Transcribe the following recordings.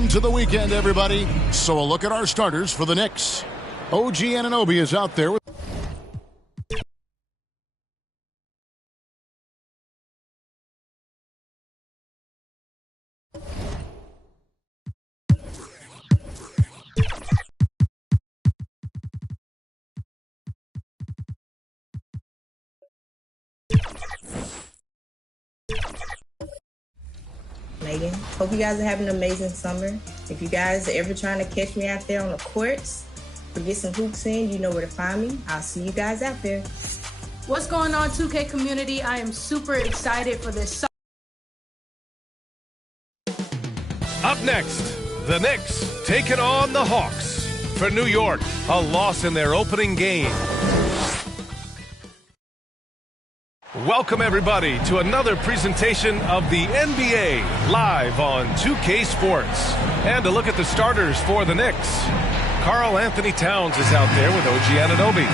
Welcome to the weekend, everybody. So a look at our starters for the Knicks. OG Anunoby is out there with Megan. Hope you guys are having an amazing summer. If you guys are ever trying to catch me out there on the courts or get some hoops in, you know where to find me. I'll see you guys out there. What's going on, 2K community? I am super excited for this. Up next, the Knicks taking on the Hawks. For New York, a loss in their opening game. Welcome, everybody, to another presentation of the NBA live on 2K Sports. And a look at the starters for the Knicks. Karl Anthony Towns is out there with OG Anunoby.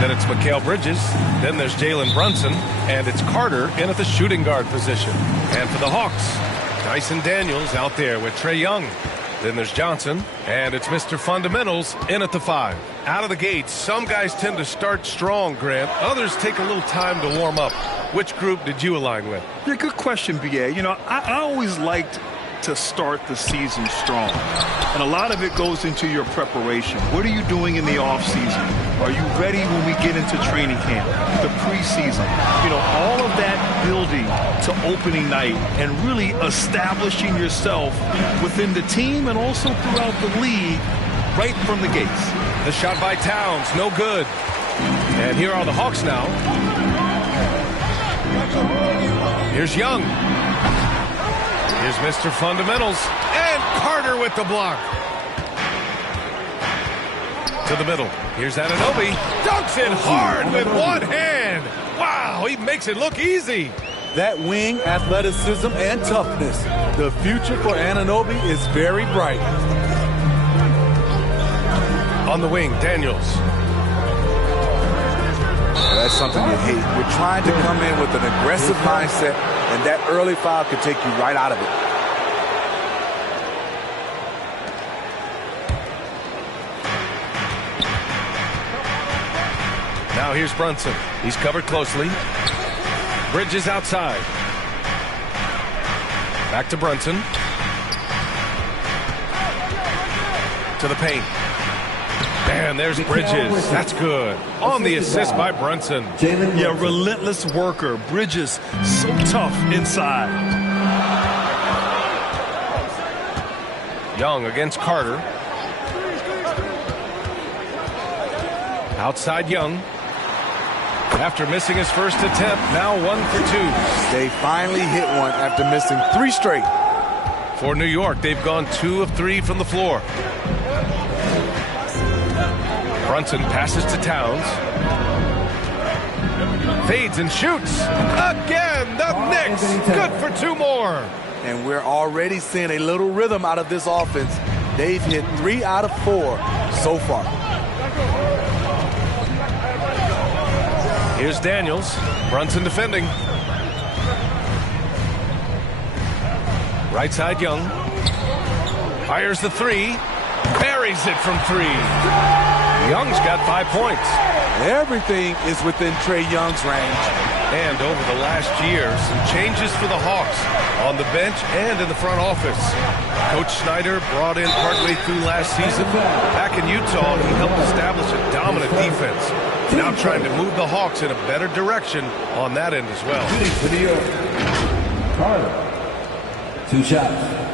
Then it's Mikal Bridges. Then there's Jalen Brunson. And it's Carter in at the shooting guard position. And for the Hawks, Dyson Daniels out there with Trae Young. Then there's Johnson, and it's Mr. Fundamentals in at the 5. Out of the gates, some guys tend to start strong, Grant. Others take a little time to warm up. Which group did you align with? Yeah, good question, B.A. You know, I always liked to start the season strong. And a lot of it goes into your preparation. What are you doing in the offseason? Are you ready when we get into training camp, the preseason? You know, all of that building to opening night and really establishing yourself within the team and also throughout the league right from the gates. The shot by Towns, no good. And here are the Hawks now. Here's Young. Here's Mr. Fundamentals. And Carter with the block. To the middle. Here's Anunoby. Dunks it hard with one hand. Wow, he makes it look easy. That wing, athleticism, and toughness. The future for Anunoby is very bright. On the wing, Daniels. That's something you hate. You're trying to come in with an aggressive mindset, and that early foul could take you right out of it. Now here's Brunson. He's covered closely. Bridges outside. Back to Brunson. To the paint. And there's Bridges. That's good. On the assist by Brunson. Yeah, relentless worker. Bridges, so tough inside. Young against Carter. Outside Young. After missing his first attempt, now 1 for 2. They finally hit one after missing 3 straight. For New York, they've gone 2 of 3 from the floor. Brunson passes to Towns. Fades and shoots. Again, the Knicks. Good for 2 more. And we're already seeing a little rhythm out of this offense. They've hit 3 out of 4 so far. Here's Daniels. Brunson defending. Right side Young. Fires the 3. Buries it from 3. Young's got 5 points. Everything is within Trae Young's range. And over the last year, some changes for the Hawks on the bench and in the front office. Coach Snyder brought in partway through last season. Back in Utah, he helped establish a dominant defense. Now trying to move the Hawks in a better direction on that end as well. Carter, 2 shots.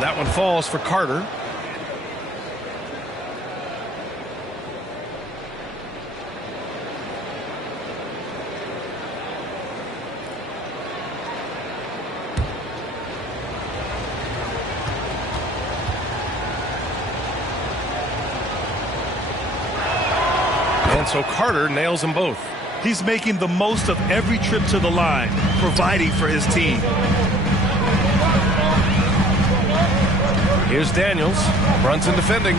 That one falls for Carter. so Carter nails them both. He's making the most of every trip to the line, providing for his team. Here's Daniels. Brunson defending.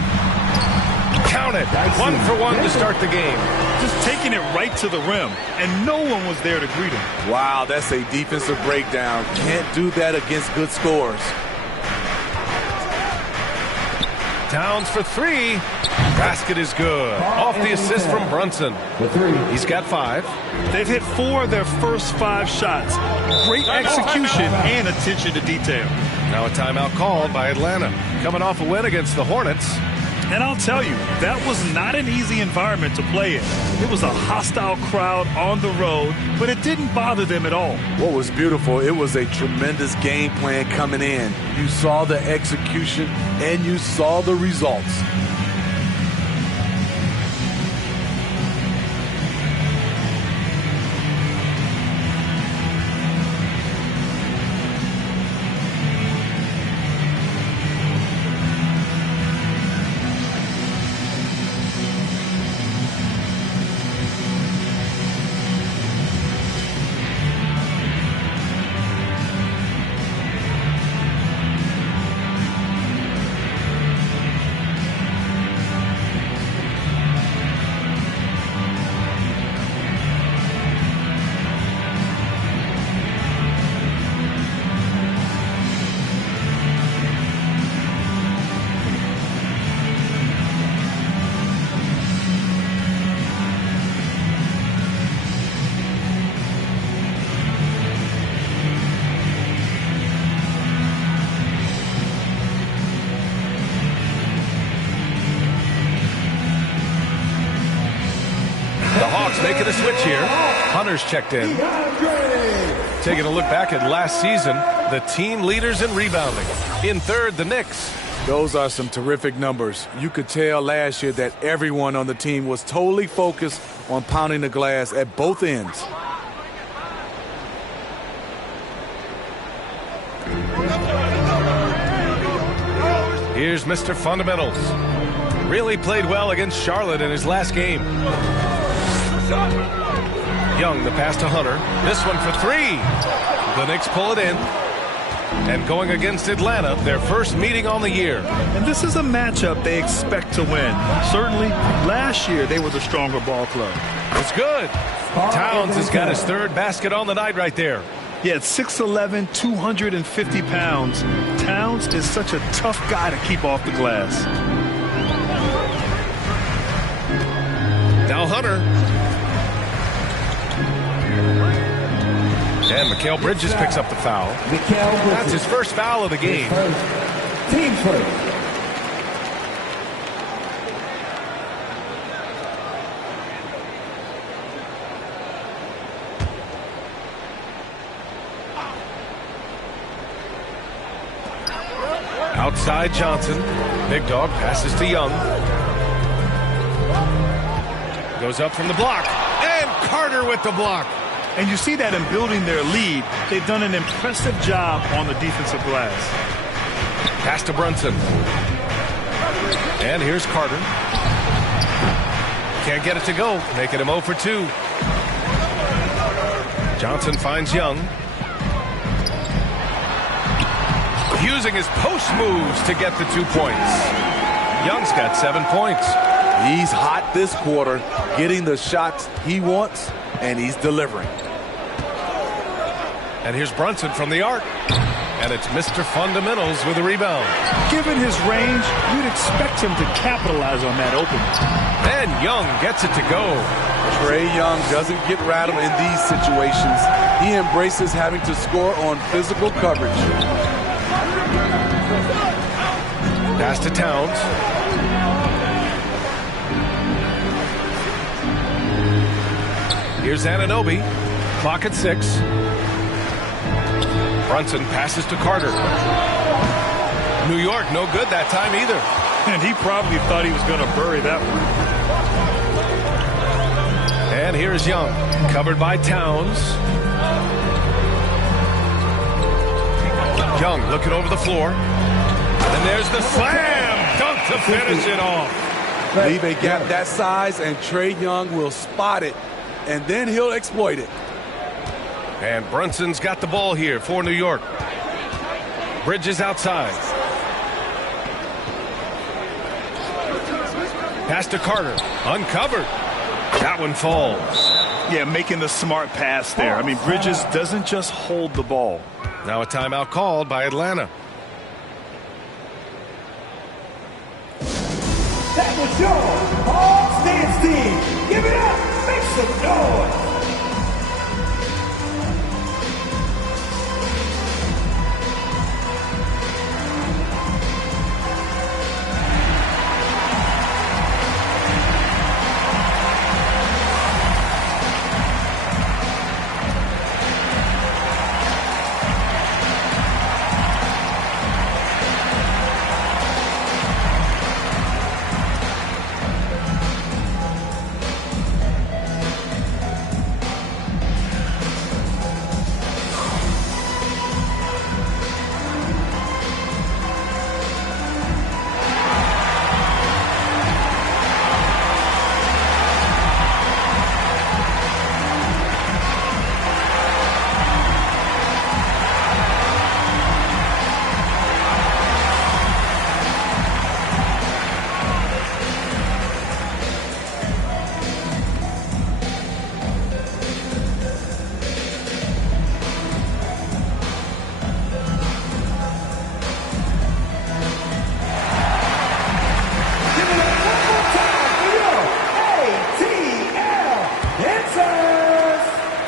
Count it. 1 for 1 to start the game. Just taking it right to the rim, and no one was there to greet him. Wow, that's a defensive breakdown. Can't do that against good scores. Towns for 3. Basket is good. Off the assist from Brunson. He's got 5. They've hit 4 of their first 5 shots. Great execution and attention to detail. Now a timeout called by Atlanta. Coming off a win against the Hornets. And I'll tell you, that was not an easy environment to play in. It was a hostile crowd on the road, but it didn't bother them at all. What was beautiful, it was a tremendous game plan coming in. You saw the execution and you saw the results. Making a switch here. Hunter's checked in. Taking a look back at last season, the team leaders in rebounding. In third, the Knicks. Those are some terrific numbers. You could tell last year that everyone on the team was totally focused on pounding the glass at both ends. Here's Mr. Fundamentals. Really played well against Charlotte in his last game. Young, the pass to Hunter. This one for 3. The Knicks pull it in. And going against Atlanta, their first meeting on the year. And this is a matchup they expect to win. Certainly, last year they were the stronger ball club. It's good. Towns has got his 3rd basket on the night right there. Yeah, at 6'11", 250 pounds, Towns is such a tough guy to keep off the glass. Now Hunter. And Mikal Bridges picks up the foul. That's his first foul of the game. Team first. Outside Johnson. Big dog passes to Young. Goes up from the block. And Carter with the block. And you see that in building their lead, they've done an impressive job on the defensive glass. Pass to Brunson. And here's Carter. Can't get it to go, making him 0 for 2. Johnson finds Young. Using his post moves to get the 2 points. Young's got 7 points. He's hot this quarter, getting the shots he wants, and he's delivering. And here's Brunson from the arc. And it's Mr. Fundamentals with a rebound. Given his range, you'd expect him to capitalize on that opening. And Young gets it to go. Trae Young doesn't get rattled in these situations. He embraces having to score on physical coverage. Pass to Towns. Here's Anunoby. Clock at 6. Brunson passes to Carter. New York, no good that time either. And he probably thought he was going to bury that one. And here's Young, covered by Towns. Young looking over the floor. And there's the slam dunk to finish it off. Leave a gap that size, and Trae Young will spot it, and then he'll exploit it. And Brunson's got the ball here for New York. Bridges outside. Pass to Carter. Uncovered. That one falls. Yeah, making the smart pass there. I mean, Bridges doesn't just hold the ball. Now a timeout called by Atlanta. That was your Hawks dance team. Give it up. Make some noise.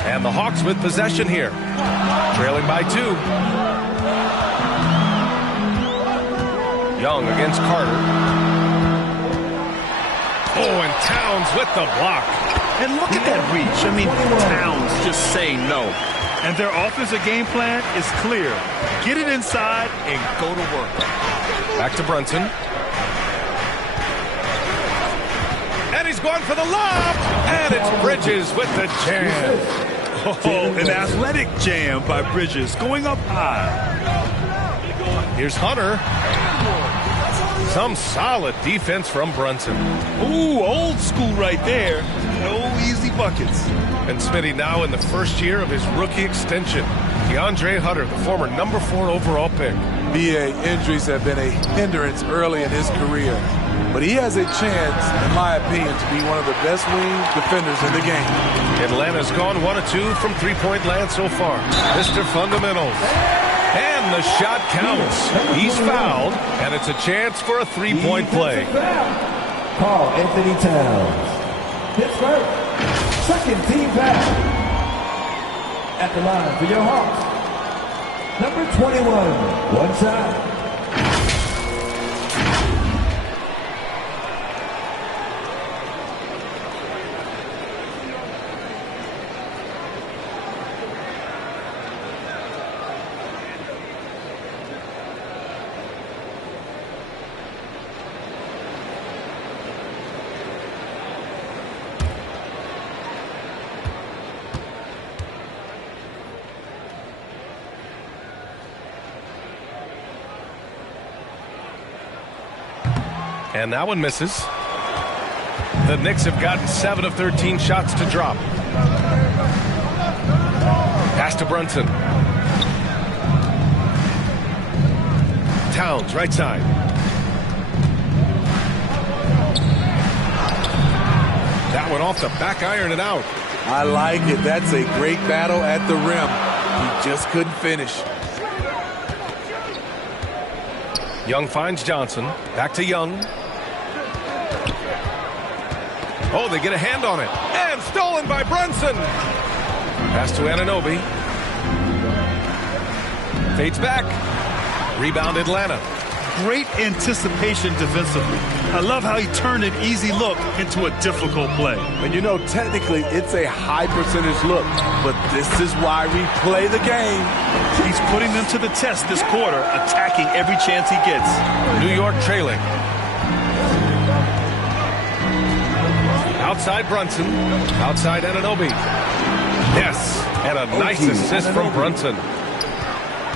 And the Hawks with possession here. Trailing by 2. Young against Carter. Oh, and Towns with the block. And look at that reach. I mean, Towns just say no. And their offensive game plan is clear. Get it inside and go to work. Back to Brunson. And he's going for the lob. And it's Bridges with the jam. Oh, an athletic jam by Bridges, going up high. Here's Hunter. Some solid defense from Brunson. Ooh, old school right there. No easy buckets. And Smitty now in the first year of his rookie extension. DeAndre Hunter, the former number 4 overall pick. BA, injuries have been a hindrance early in his career. But he has a chance, in my opinion, to be one of the best wing defenders in the game. Atlanta's gone 1 of 2 from three-point land so far. Mr. Fundamentals. And the shot counts. He's fouled, and it's a chance for a three-point play. Carl Anthony Towns. Pittsburgh, second team foul. At the line for your Hawks. Number 21, one shot. And that one misses. The Knicks have gotten 7 of 13 shots to drop. Pass to Brunson. Towns, right side. That one off the back iron and out. I like it. That's a great battle at the rim. He just couldn't finish. Young finds Johnson. Back to Young. Oh, they get a hand on it. And stolen by Brunson. Pass to Anunoby. Fades back. Rebound Atlanta. Great anticipation defensively. I love how he turned an easy look into a difficult play. And you know, technically, it's a high percentage look, but this is why we play the game. He's putting them to the test this quarter, attacking every chance he gets. New York trailing. Outside Brunson. Outside Anunoby. Yes, and a nice assist from Brunson.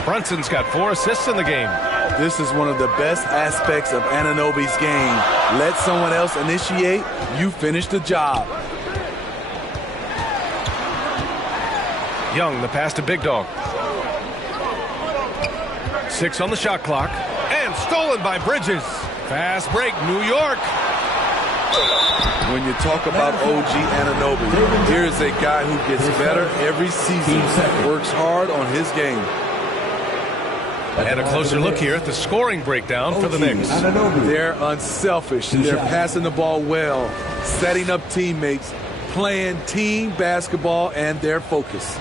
Brunson's got 4 assists in the game. This is one of the best aspects of Anunoby's game. Let someone else initiate, you finish the job. Young, the pass to Big Dog. 6 on the shot clock. And stolen by Bridges. Fast break, New York. When you talk about OG Anunoby, here's a guy who gets better every season, works hard on his game. And a closer look here at the scoring breakdown for the Knicks. They're unselfish. They're passing the ball well, setting up teammates, playing team basketball, and their focus.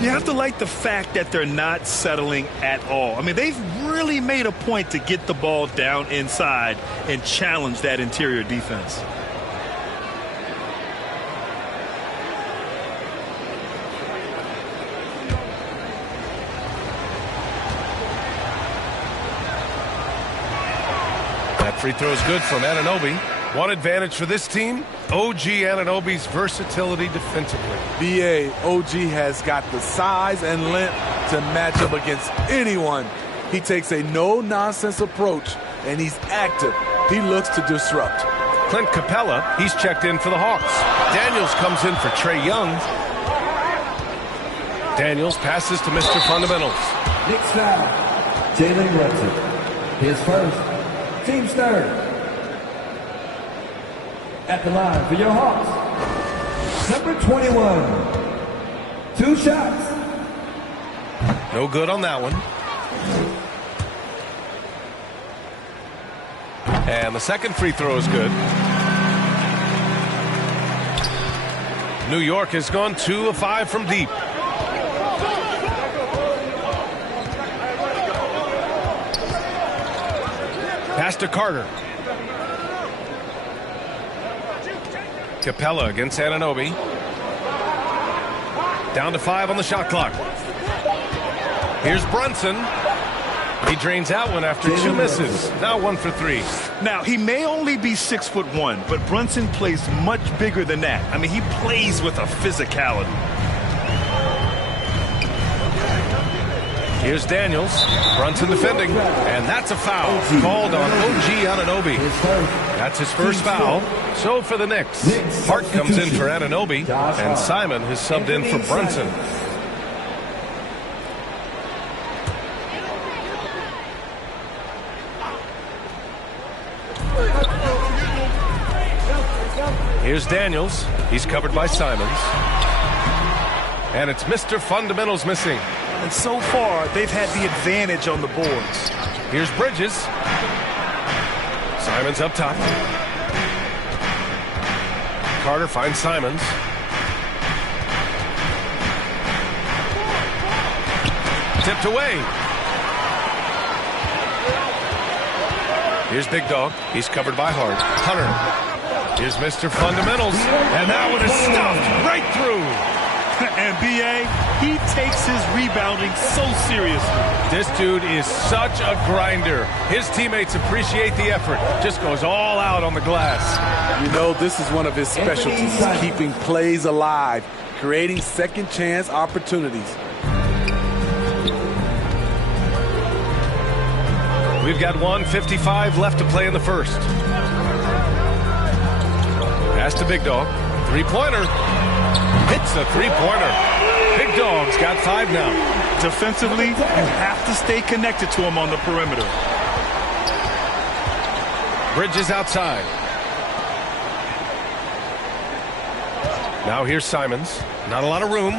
You have to like the fact that they're not settling at all. I mean, they've really made a point to get the ball down inside and challenge that interior defense. That free throw is good from Anunoby. One advantage for this team, OG Anunoby's versatility defensively. BA, OG has got the size and length to match up against anyone. He takes a no-nonsense approach, and he's active. He looks to disrupt. Clint Capella, he's checked in for the Hawks. Daniels comes in for Trae Young. Daniels passes to Mr. Fundamentals. Knicks foul. Jalen Brunson. His first. Team's third. At the line for your Hawks, number 21. 2 shots. No good on that one. And the second free throw is good. New York has gone 2 of 5 from deep. Pass to Carter. Capella against Anunoby. Down to 5 on the shot clock. Here's Brunson. He drains out one after 2 misses. Now 1 for 3. Now, he may only be 6'1", but Brunson plays much bigger than that. I mean, he plays with a physicality. Here's Daniels. Brunson defending. And that's a foul called on OG Anunoby. That's his first foul. So for the Knicks, Hart comes in for Anunoby, and Simon has subbed in for Brunson. Here's Daniels. He's covered by Simons. And it's Mr. Fundamentals missing. And so far, they've had the advantage on the boards. Here's Bridges. Simons up top. Carter finds Simons. Tipped away. Here's Big Dog. He's covered by Hart. Hunter. Here's Mr. Fundamentals. And that one is stuffed right through. And B.A., he takes his rebounding so seriously. This dude is such a grinder. His teammates appreciate the effort. Just goes all out on the glass. You know, this is one of his specialties, keeping plays alive, creating second chance opportunities. We've got 1:55 left to play in the first. Pass to Big Dog. Three-pointer. Hits a three-pointer. Big Dog's got 5 now. Defensively, you have to stay connected to him on the perimeter. Bridges outside. Now here's Simons. Not a lot of room.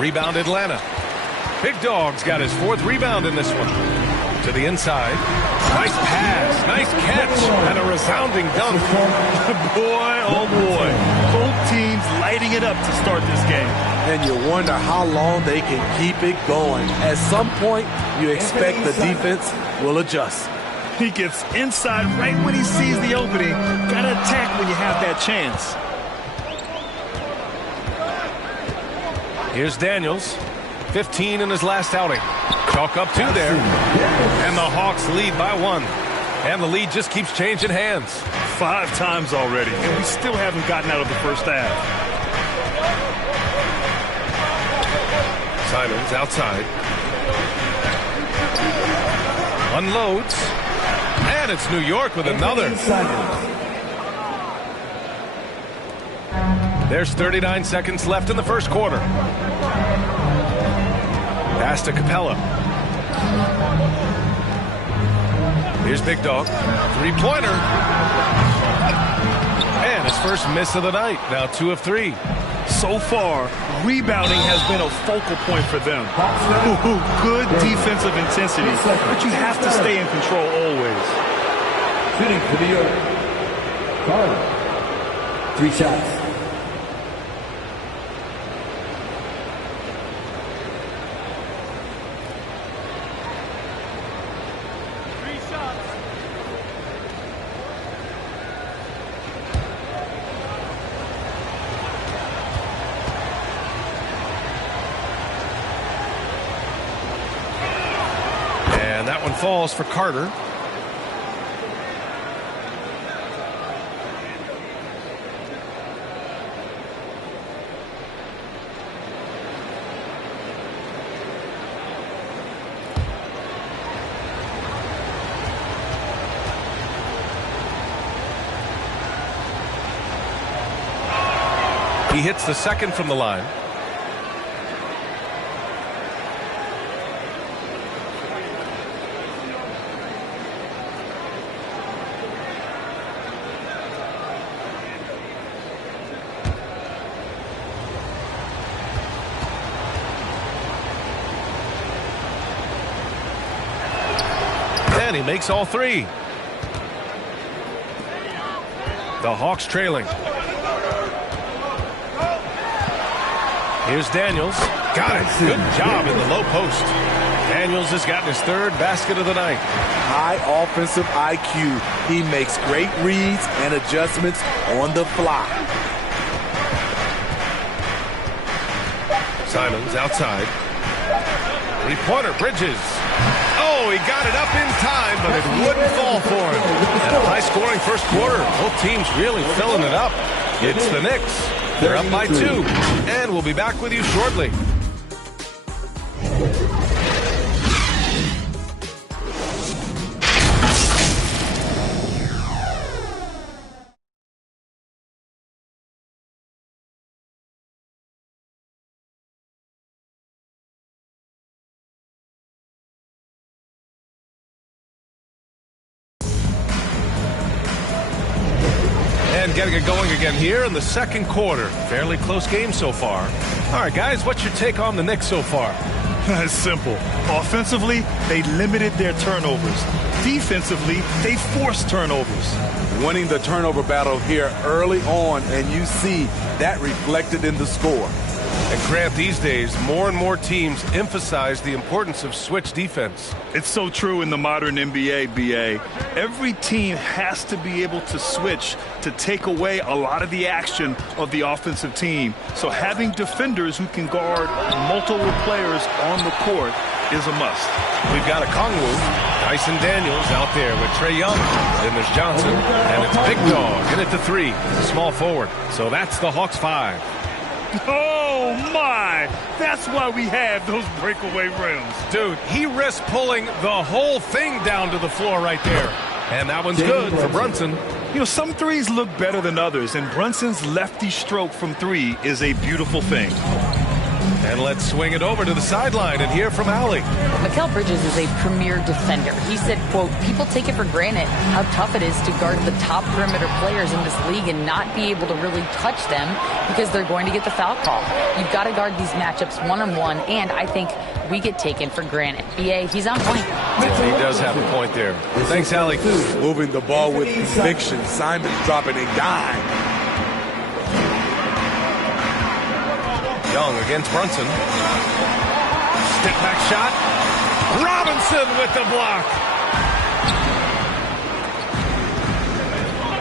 Rebound Atlanta. Big Dog's got his 4th rebound in this one. To the inside. Nice pass. Nice catch. And a resounding dunk. Boy, oh boy. Both teams lighting it up to start this game. And you wonder how long they can keep it going. At some point, you expect the defense will adjust. He gets inside right when he sees the opening. Gotta attack when you have that chance. Here's Daniels. 15 in his last outing. Chalk up 2 there. And the Hawks lead by 1. And the lead just keeps changing hands. 5 times already, and we still haven't gotten out of the first half. Simons outside. Unloads. And it's New York with another. There's 39 seconds left in the first quarter. Pass to Capella. Here's Big Dog. Three-pointer. And his first miss of the night. Now 2 of 3. So far, rebounding has been a focal point for them. Good defensive intensity, but you have to stay in control always. Shooting for New York. Carter. 3 shots. That one falls for Carter. He hits the second from the line. And he makes all 3. The Hawks trailing. Here's Daniels. Got it. Good job in the low post. Daniels has gotten his 3rd basket of the night. High offensive IQ. He makes great reads and adjustments on the fly. Simons outside. Three-pointer, Bridges. Oh, he got it up in time, but it wouldn't fall for him. And a high-scoring first quarter. Both teams really filling it up. It's the Knicks. They're up by 2. And we'll be back with you shortly. Getting it going again here in the second quarter. Fairly close game so far. All right, guys, what's your take on the Knicks so far? It's simple. Offensively, they limited their turnovers. Defensively, they forced turnovers. Winning the turnover battle here early on, and you see that reflected in the score. And Grant, these days, more and more teams emphasize the importance of switch defense. It's so true in the modern NBA, BA. Every team has to be able to switch to take away a lot of the action of the offensive team. So having defenders who can guard multiple players on the court is a must. We've got a Kongwu, Dyson Daniels out there with Trae Young. Then there's Johnson, and it's Big Dog in at the 3, small forward. So that's the Hawks 5. Oh, my! That's why we have those breakaway rims. Dude, he risked pulling the whole thing down to the floor right there. And that one's good for Brunson. You know, some threes look better than others, and Brunson's lefty stroke from 3 is a beautiful thing. And let's swing it over to the sideline and hear from Allie. Mikal Bridges is a premier defender. He said, quote, people take it for granted how tough it is to guard the top perimeter players in this league and not be able to really touch them because they're going to get the foul call. You've got to guard these matchups one-on-one, and I think we get taken for granted. BA, he's on point. He does have a point there. Thanks, Allie. Moving the ball with conviction. Simon dropping a dime. Young against Brunson. Step back shot. Robinson with the block.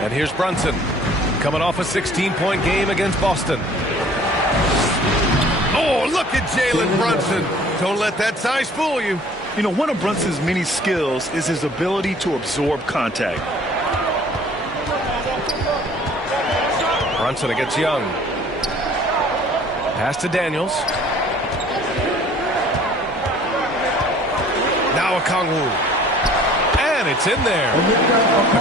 And here's Brunson coming off a 16-point game against Boston. Oh, look at Jalen Brunson. Don't let that size fool you. You know, one of Brunson's many skills is his ability to absorb contact. Brunson against Young. Pass to Daniels. Now a Kongwu. and it's in there.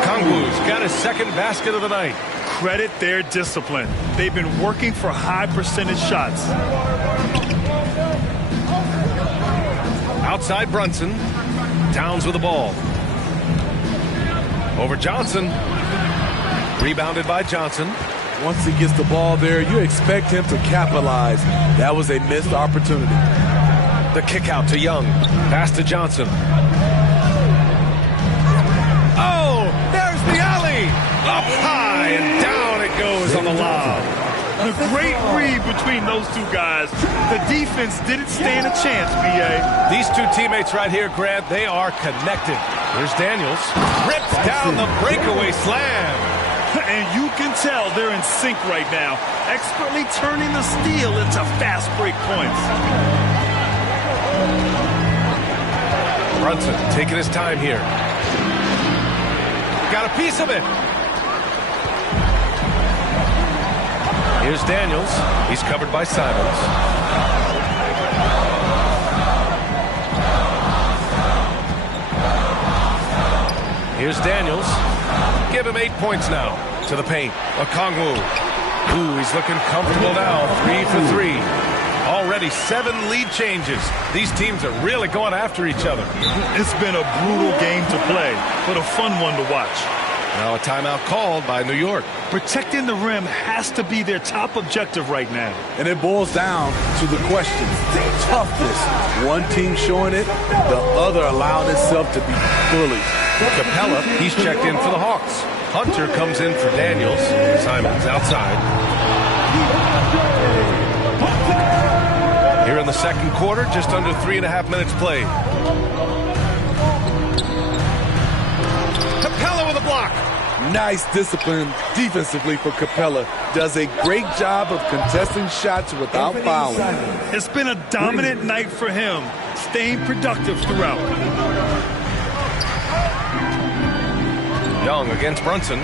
Okongwu's got his second basket of the night. Credit their discipline. They've been working for high percentage shots. Outside Brunson. Towns with the ball. Over Johnson. Rebounded by Johnson. Once he gets the ball there, you expect him to capitalize. That was a missed opportunity. The kick out to Young. Pass to Johnson. Oh, there's the alley. Up high and down it goes on the lob. A great read between those two guys. The defense didn't stand a chance, B.A. These two teammates right here, Grant, they are connected. Here's Daniels. Rips down the breakaway slam. And you can tell they're in sync right now, expertly turning the steal into fast break points. Brunson taking his time here. Got a piece of it. Here's Daniels. He's covered by Simons. Here's Daniels. Give him 8 points now. To the paint. Okongwu. Ooh, he's looking comfortable now. 3 for 3. Already 7 lead changes. These teams are really going after each other. It's been a brutal game to play, but a fun one to watch. Now a timeout called by New York. Protecting the rim has to be their top objective right now. And it boils down to the question. Toughness. One team showing it, the other allowing itself to be bullied. Capella, he's checked in for the Hawks. Hunter comes in for Daniels. Simons outside. Here in the second quarter, just under 3.5 minutes played. Capella with a block. Nice discipline defensively for Capella. Does a great job of contesting shots without fouling. It's been a dominant night for him, staying productive throughout. Young against Brunson.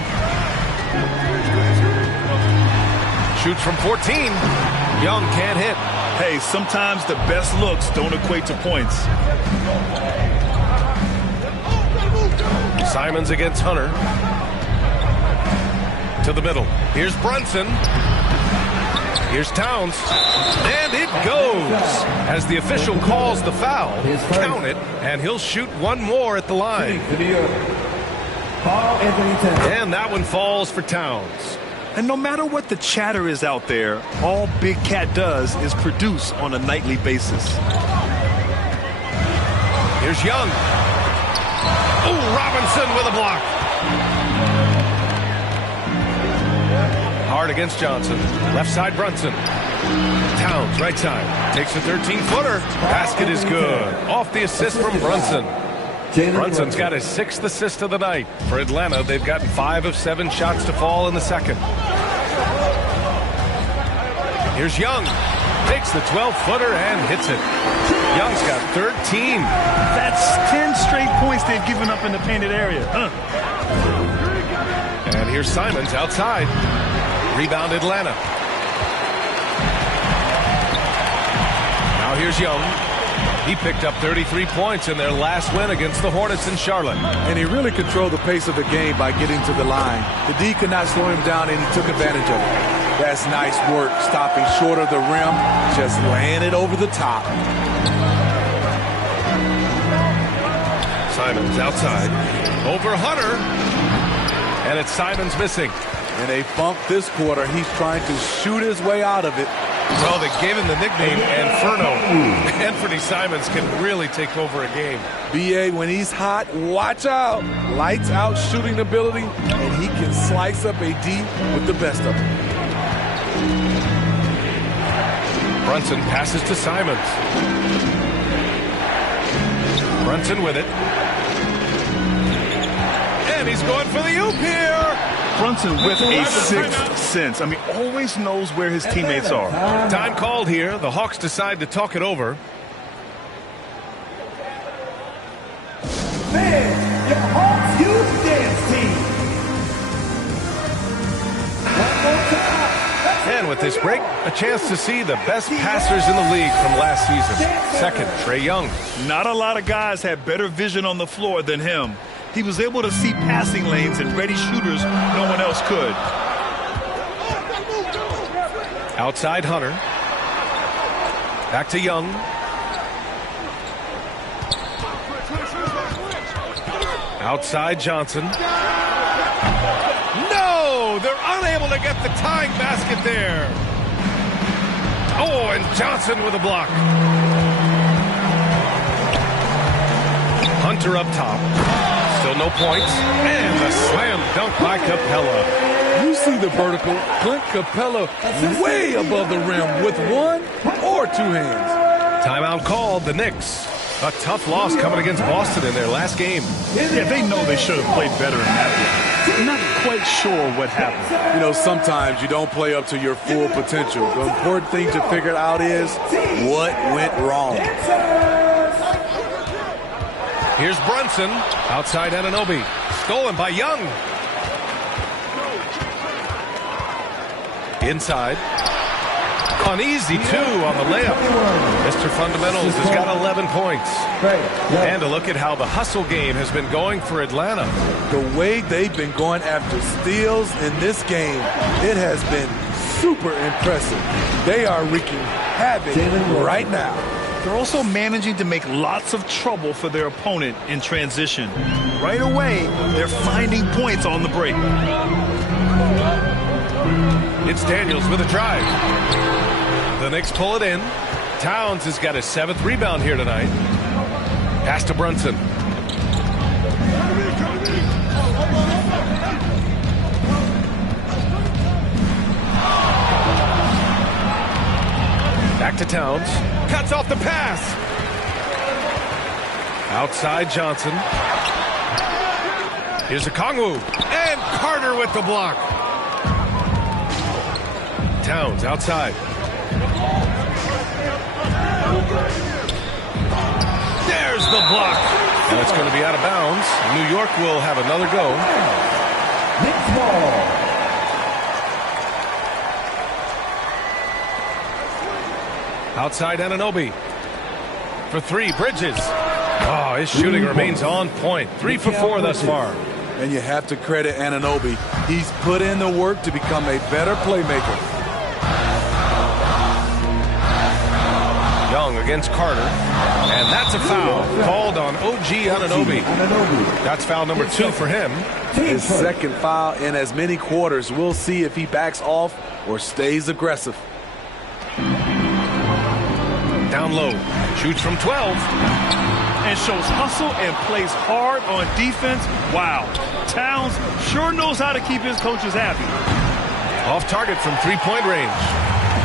Shoots from 14. Young can't hit. Hey, sometimes the best looks don't equate to points. Simons against Hunter. To the middle. Here's Brunson. Here's Towns. And it goes. As the official calls the foul, count it, and he'll shoot one more at the line. And that one falls for Towns. And no matter what the chatter is out there, all Big Cat does is produce on a nightly basis. Here's Young. Oh, Robinson with a block. Hard against Johnson. Left side Brunson. Towns, right side. Takes a 13-footer. Basket is good. Off the assist from Brunson. Brunson's got his 6th assist of the night. For Atlanta, they've gotten 5 of 7 shots to fall in the second. Here's Young. Takes the 12-footer and hits it. Young's got 13. That's 10 straight points they've given up in the painted area. And here's Simons outside. Rebound Atlanta. Now here's Young. He picked up 33 points in their last win against the Hornets in Charlotte. And he really controlled the pace of the game by getting to the line. The D could not slow him down, and he took advantage of it. That's nice work, stopping short of the rim, just laying it over the top. Simons outside. Over Hunter. And it's Simons missing. In a bump this quarter, he's trying to shoot his way out of it. Well, they gave him the nickname Inferno. Anthony Simons can really take over a game. B.A., when he's hot, watch out. Lights out shooting ability, and he can slice up a D with the best of them. Brunson passes to Simons. Brunson with it. And he's going for the oop here. Brunson with a 6th sense. I mean, always knows where his teammates are. Time called here. The Hawks decide to talk it over. Man, your Hawks Youth Dance Team. One more time. And with this break, a chance to see the best passers in the league from last season. Second, Trae Young. Not a lot of guys had better vision on the floor than him. he was able to see passing lanes and ready shooters no one else could. Outside Hunter. Back to Young. Outside Johnson. No! They're unable to get the tying basket there. Oh, and Johnson with a block. Hunter up top. Still no points. And a slam dunk by Capella. You see the vertical. Clint Capella way above the rim with one or two hands. Timeout called. The Knicks. A tough loss coming against Boston in their last game. Yeah, they know they should have played better in that one. Not quite sure what happened. You know, sometimes you don't play up to your full potential. The important thing to figure out is what went wrong. Here's Brunson. Outside Anunoby. Stolen by Young. Inside. Uneasy, too, on the layup. Mr. Fundamentals has got 11 points. And a look at how the hustle game has been going for Atlanta. The way they've been going after steals in this game, it has been super impressive. They are wreaking havoc right now. They're also managing to make lots of trouble for their opponent in transition. Right away, they're finding points on the break. It's Daniels with a drive. The Knicks pull it in. Towns has got his 7th rebound here tonight. Pass to Brunson. Back to Towns. Cuts off the pass. Outside Johnson. Here's Okongwu. And Carter with the block. Towns outside. There's the block. And it's going to be out of bounds. New York will have another go. Knicks ball. Outside Anunoby. For 3, Bridges. Oh, his shooting remains on point. 3 for 4 thus far. And you have to credit Anunoby. He's put in the work to become a better playmaker. Young against Carter. And that's a foul called on OG Anunoby. That's foul number 2 for him. His 2nd foul in as many quarters. We'll see if he backs off or stays aggressive. Down low. Shoots from 12. And shows hustle and plays hard on defense. Wow. Towns sure knows how to keep his coaches happy. Off target from 3-point range.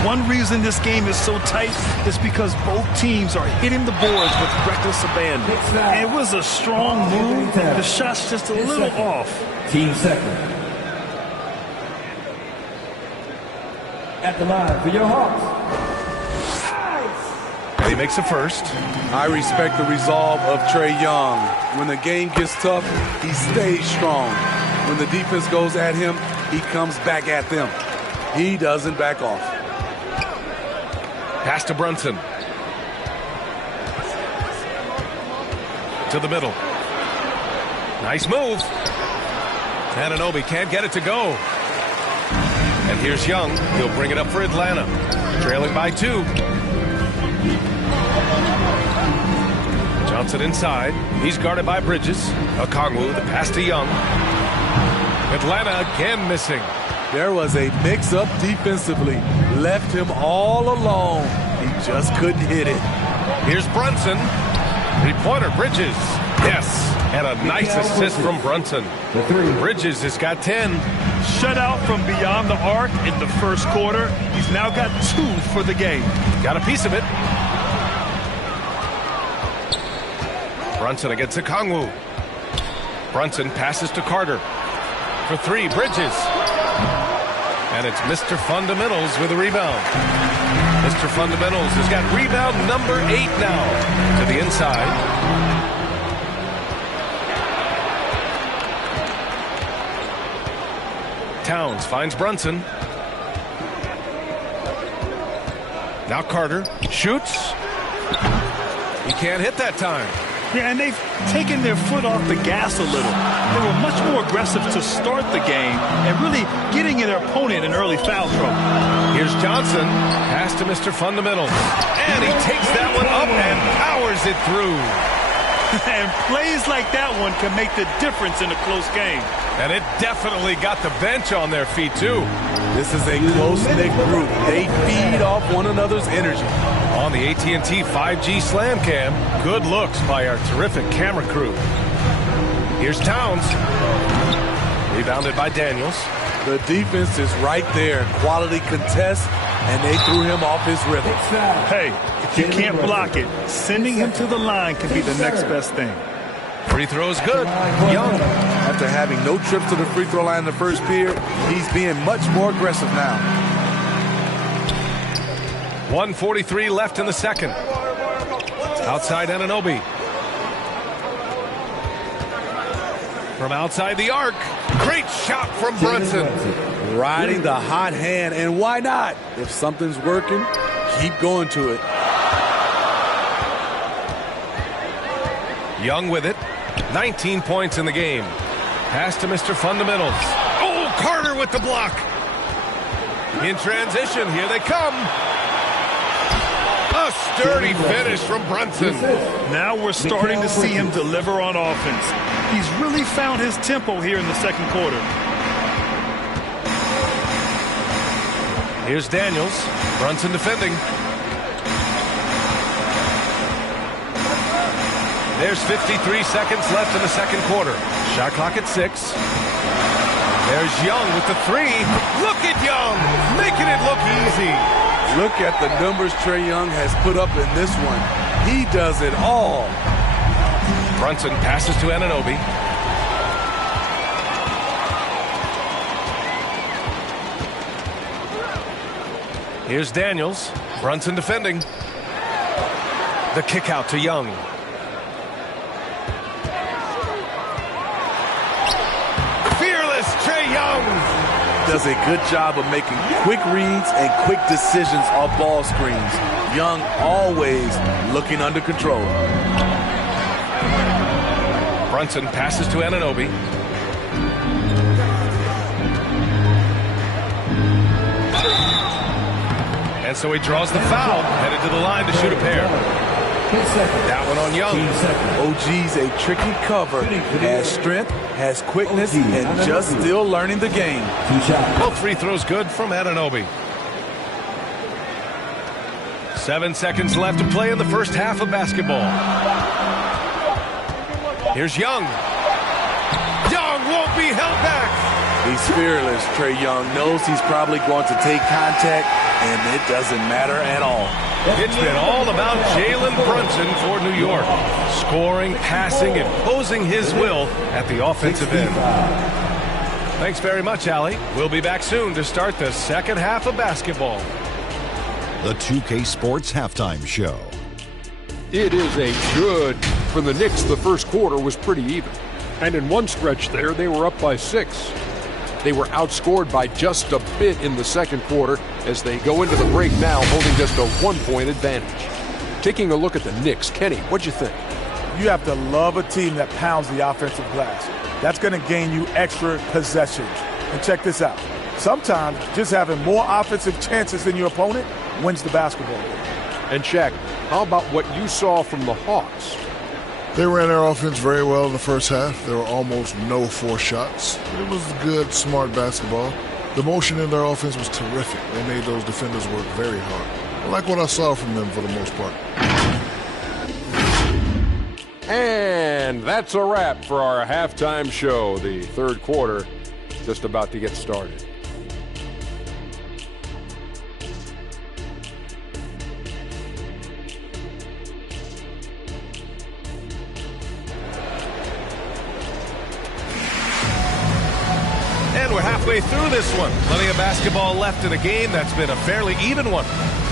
One reason this game is so tight is because both teams are hitting the boards with reckless abandon. And it was a strong move. The shot's just a little off. Team second. At the line for your Hawks. He makes the first. I respect the resolve of Trae Young. When the game gets tough, he stays strong. When the defense goes at him, he comes back at them. He doesn't back off. Pass to Brunson. To the middle. Nice move. Anunoby can't get it to go. And here's Young. He'll bring it up for Atlanta. Trailing by 2. Johnson inside. He's guarded by Bridges. Okongwu, the pass to Young. Atlanta again missing. There was a mix-up defensively. Left him all alone. He just couldn't hit it. Here's Brunson. 3-pointer, Bridges. Yes. And a nice assist from Brunson. Bridges has got 10. Shutout from beyond the arc in the first quarter. He's now got 2 for the game. Got a piece of it. Brunson against Okongwu. Brunson passes to Carter. For 3, Bridges. And it's Mr. Fundamentals with a rebound. Mr. Fundamentals has got rebound number 8 now. To the inside. Towns finds Brunson. Now Carter shoots. He can't hit that time. Yeah, and they've taken their foot off the gas a little. They were much more aggressive to start the game and really getting their opponent in early foul trouble. Here's Johnson. Pass to Mr. Fundamentals. And he takes that one up and powers it through. And plays like that one can make the difference in a close game. And it definitely got the bench on their feet, too. This is a close-knit group. They feed off one another's energy. On the AT&T 5G Slam Cam, good looks by our terrific camera crew. Here's Towns. Rebounded by Daniels. The defense is right there. Quality contest, and they threw him off his rhythm. Hey, if you can't block it, sending him to the line can be the next best thing. Free throws good. Young. After having no trips to the free throw line in the first period, he's being much more aggressive now. 1:43 left in the second. Outside Anunoby. From outside the arc. Great shot from Brunson. Riding the hot hand, and why not? If something's working, keep going to it. Young with it. 19 points in the game. Pass to Mr. Fundamentals. Oh, Carter with the block. In transition, here they come. A sturdy finish from Brunson. Now we're starting to see him deliver on offense. He's really found his tempo here in the second quarter. Here's Daniels. Brunson defending. There's 53 seconds left in the second quarter. Shot clock at 6. There's Young with the 3. Look at Young, making it look easy. Look at the numbers Trae Young has put up in this one. He does it all. Brunson passes to Anunoby. Here's Daniels. Brunson defending. The kick out to Young. Fearless Trae Young. Does a good job of making quick reads and quick decisions off ball screens. Young always looking under control. Brunson passes to Anunoby. And so he draws the foul, headed to the line to shoot a pair. That one on Young. OG's a tricky cover. Has strength, has quickness, and just still learning the game. Both free throws good from Anunoby. 7 seconds left to play in the first half of basketball. Here's Young. Young won't be held back. He's fearless. Trae Young knows he's probably going to take contact, and it doesn't matter at all. It's been all about Jalen Brunson for New York. Scoring, passing, imposing his will at the offensive end. Thanks very much, Allie. We'll be back soon to start the second half of basketball. The 2K Sports Halftime Show. It is a good. For the Knicks, the first quarter was pretty even. And in one stretch there, they were up by 6. They were outscored by just a bit in the second quarter as they go into the break now holding just a 1-point advantage. Taking a look at the Knicks, Kenny, what'd you think? You have to love a team that pounds the offensive glass. That's going to gain you extra possessions. And check this out. Sometimes just having more offensive chances than your opponent wins the basketball game. And Shaq, how about what you saw from the Hawks? They ran their offense very well in the first half. There were almost no forced shots. It was good, smart basketball. The motion in their offense was terrific. They made those defenders work very hard. I like what I saw from them for the most part. And that's a wrap for our halftime show. The third quarter just about to get started. And we're halfway through this one. Plenty of basketball left in a game that's been a fairly even one.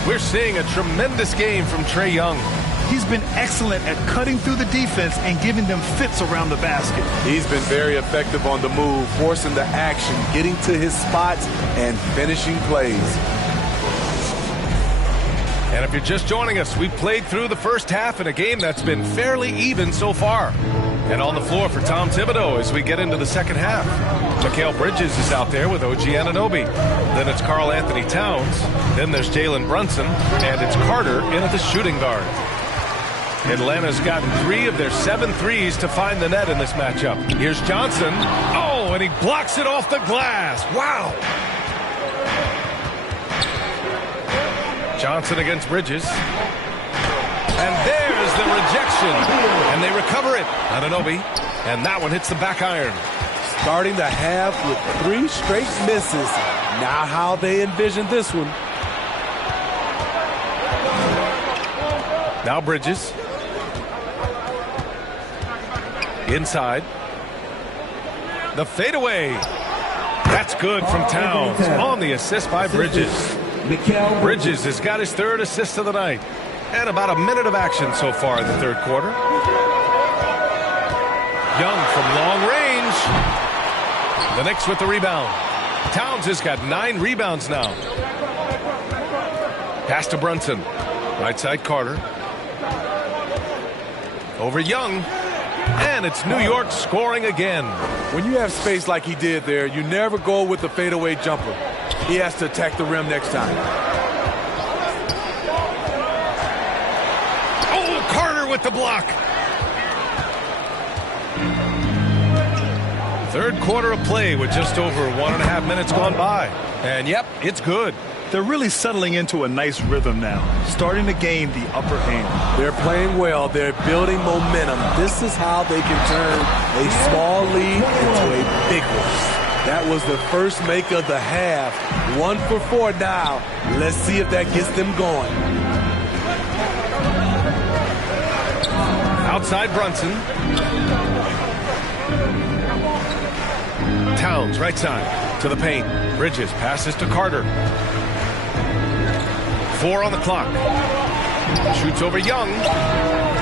We're seeing a tremendous game from Trae Young. He's been excellent at cutting through the defense and giving them fits around the basket. He's been very effective on the move, forcing the action, getting to his spots, and finishing plays. And if you're just joining us, we've played through the first half in a game that's been fairly even so far. And on the floor for Tom Thibodeau as we get into the second half. Mikal Bridges is out there with OG Anunoby. Then it's Karl Anthony Towns. Then there's Jalen Brunson. And it's Carter in at the shooting guard. Atlanta's gotten 3 of their 7 threes to find the net in this matchup. Here's Johnson. Oh, and he blocks it off the glass. Wow. Johnson against Bridges. And there's the rejection. And they recover it. Anunoby. And that one hits the back iron. Starting the half with 3 straight misses. Not how they envisioned this one. Now Bridges. Inside. The fadeaway. That's good from Towns on the assist by Bridges. Bridges has got his 3rd assist of the night. And about a minute of action so far in the 3rd quarter. Young from long range. The Knicks with the rebound. Towns has got 9 rebounds now. Pass to Brunson. Right side Carter. Over Young. And it's New York scoring again. When you have space like he did there, you never go with the fadeaway jumper. He has to attack the rim next time. Oh, Carter with the block. 3rd quarter of play with just over 1.5 minutes gone by. And yep, it's good. They're really settling into a nice rhythm now, starting to gain the upper hand. They're playing well. They're building momentum. This is how they can turn a small lead into a big one. That was the first make of the half. 1 for 4 now. Let's see if that gets them going. Outside Brunson. Towns, right side, to the paint. Bridges passes to Carter. 4 on the clock. Shoots over Young.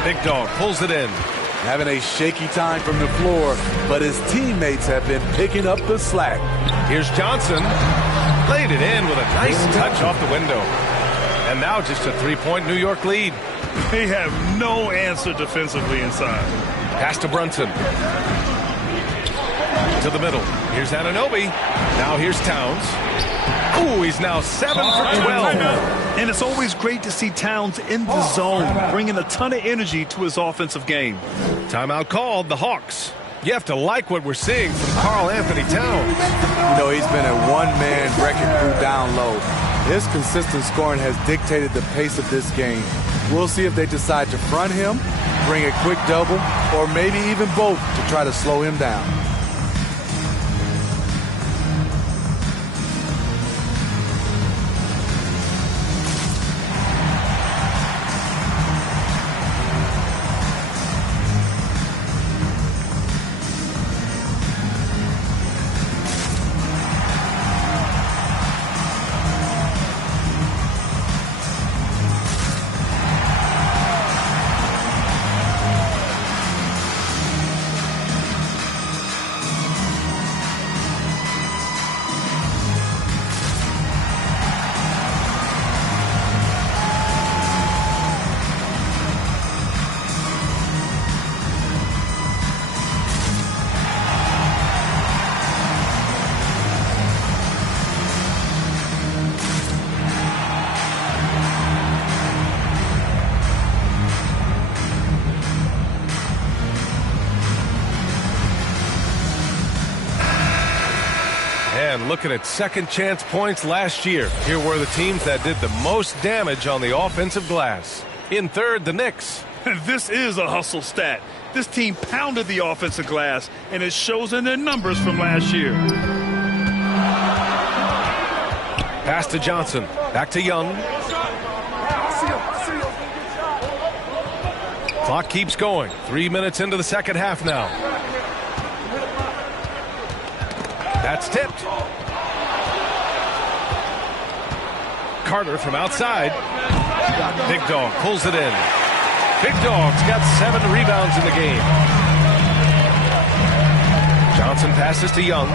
Big Dog pulls it in. Having a shaky time from the floor, but his teammates have been picking up the slack. Here's Johnson. Laid it in with a nice touch off the window. And now just a 3-point New York lead. They have no answer defensively inside. Pass to Brunson. To the middle. Here's Anunoby. Now here's Towns. Ooh, he's now 7 for 12. And it's always great to see Towns in the zone, bringing a ton of energy to his offensive game. Timeout called, the Hawks. You have to like what we're seeing from Karl Anthony Towns. You know, he's been a one-man wrecking crew down low. His consistent scoring has dictated the pace of this game. We'll see if they decide to front him, bring a quick double, or maybe even both to try to slow him down. And looking at second chance points last year, here were the teams that did the most damage on the offensive glass. In third, the Knicks. This is a hustle stat. This team pounded the offensive glass, and it shows in their numbers from last year. Pass to Johnson. Back to Young. Clock keeps going. 3 minutes into the second half now. That's tipped. Carter from outside. Big Dog pulls it in. Big Dog's got 7 rebounds in the game. Johnson passes to Young.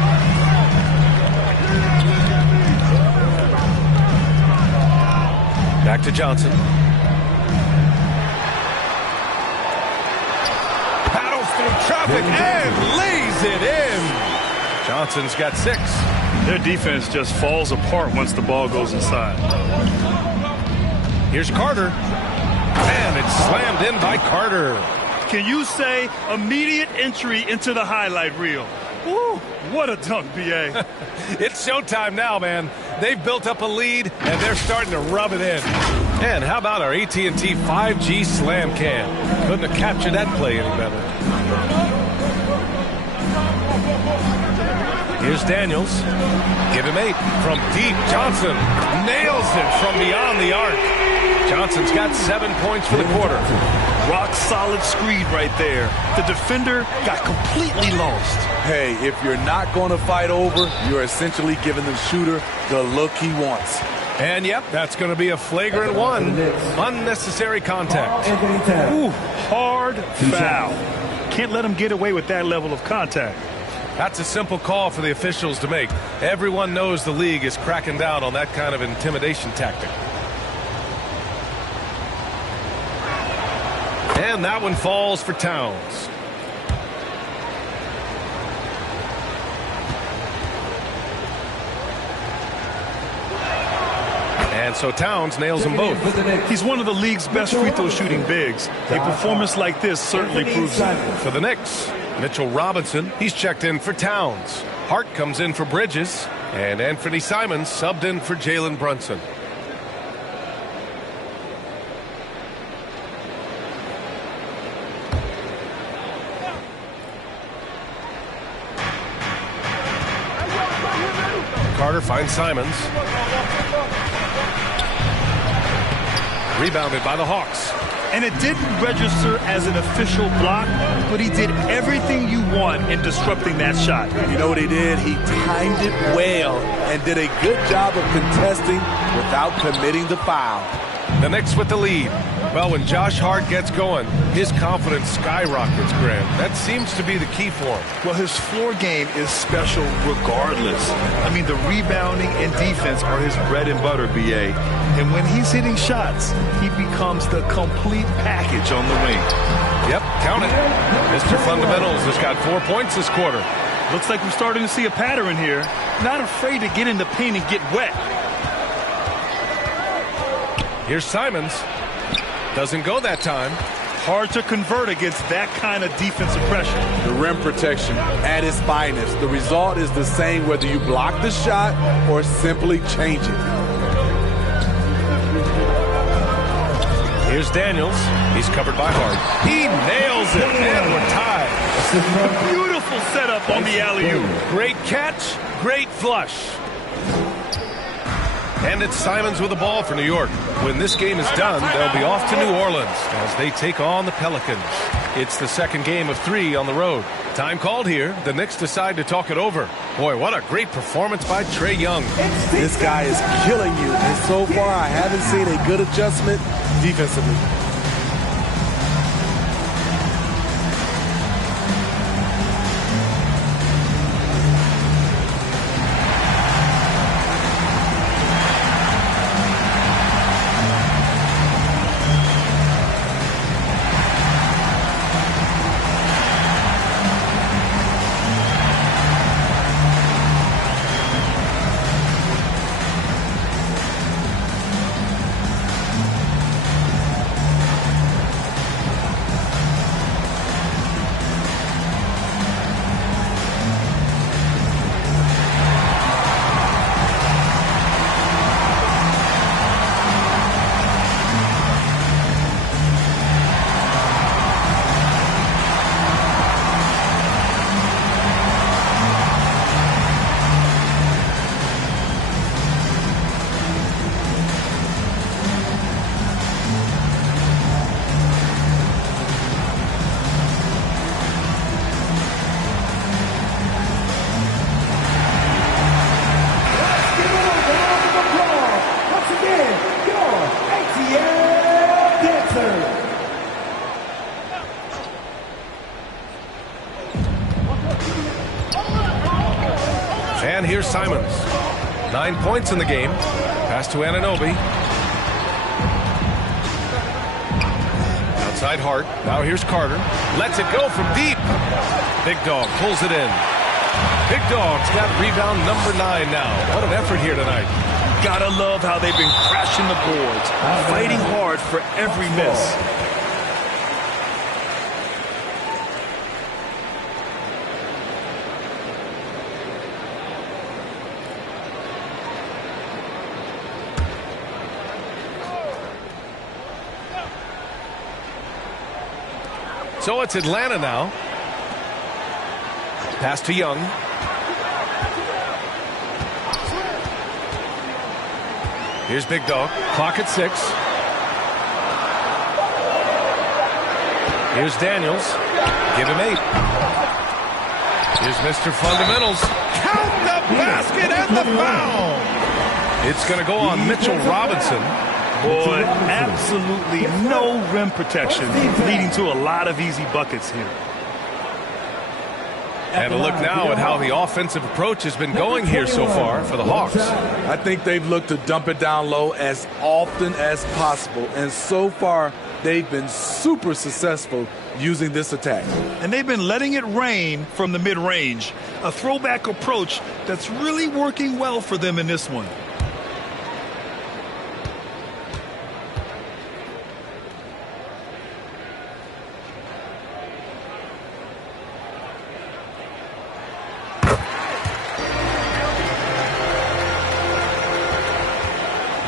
Back to Johnson. Paddles through traffic and lays it in. Johnson's got 6. Their defense just falls apart once the ball goes inside. Here's Carter. And it's slammed in by Carter. Can you say immediate entry into the highlight reel? Woo, what a dunk, B.A. It's showtime now, man. They've built up a lead, and they're starting to rub it in. And how about our AT&T 5G Slam Cam? Couldn't have captured that play any better. Here's Daniels. Give him 8 from deep. Johnson nails it from beyond the arc. Johnson's got 7 points for the quarter. Rock solid screen right there. The defender got completely lost. Hey, if you're not going to fight over, you're essentially giving the shooter the look he wants. And yep, that's going to be a flagrant 1. Unnecessary contact. Ooh, hard foul. Can't let him get away with that level of contact. That's a simple call for the officials to make. Everyone knows the league is cracking down on that kind of intimidation tactic. And that one falls for Towns. And so Towns nails them both. He's one of the league's best free throw shooting bigs. A performance like this certainly proves it. For the Knicks, Mitchell Robinson, he's checked in for Towns. Hart comes in for Bridges. And Anthony Simons subbed in for Jalen Brunson. Carter finds Simons. Rebounded by the Hawks. And it didn't register as an official block, but he did everything you want in disrupting that shot. You know what he did? He timed it well and did a good job of contesting without committing the foul. The Knicks with the lead. Well, when Josh Hart gets going, his confidence skyrockets, Graham. That seems to be the key for him. Well, his floor game is special regardless. I mean, the rebounding and defense are his bread and butter, B.A. And when he's hitting shots, he becomes the complete package on the wing. Yep, count it. Mr. Fundamentals has got 4 points this quarter. Looks like we're starting to see a pattern here. Not afraid to get in the paint and get wet. Here's Simons. Doesn't go that time. Hard to convert against that kind of defensive pressure. The rim protection at its finest. The result is the same whether you block the shot or simply change it. Here's Daniels. He's covered by Hart. He nails it, and we're tied. Beautiful setup on the alley-oop. Great catch, great flush. And it's Simons with the ball for New York. When this game is done, they'll be off to New Orleans as they take on the Pelicans. It's the second game of 3 on the road. Time called here. The Knicks decide to talk it over. Boy, what a great performance by Trae Young. This guy is killing you, and so far I haven't seen a good adjustment defensively. And here's Simons. 9 points in the game. Pass to Anunoby. Outside Hart. Now here's Carter. Lets it go from deep. Big Dog pulls it in. Big Dog's got rebound number 9 now. What an effort here tonight. Gotta love how they've been crashing the boards, fighting hard for every miss. So it's Atlanta now. Pass to Young. Here's Big Dog. Clock at 6. Here's Daniels. Give him 8. Here's Mr. Fundamentals. Count the basket and the foul. It's going to go on Mitchell Robinson. Boy, absolutely no rim protection, leading to a lot of easy buckets here. And a look now at how the offensive approach has been going here so far for the Hawks. I think they've looked to dump it down low as often as possible. And so far, they've been super successful using this attack. And they've been letting it rain from the mid-range. A throwback approach that's really working well for them in this one.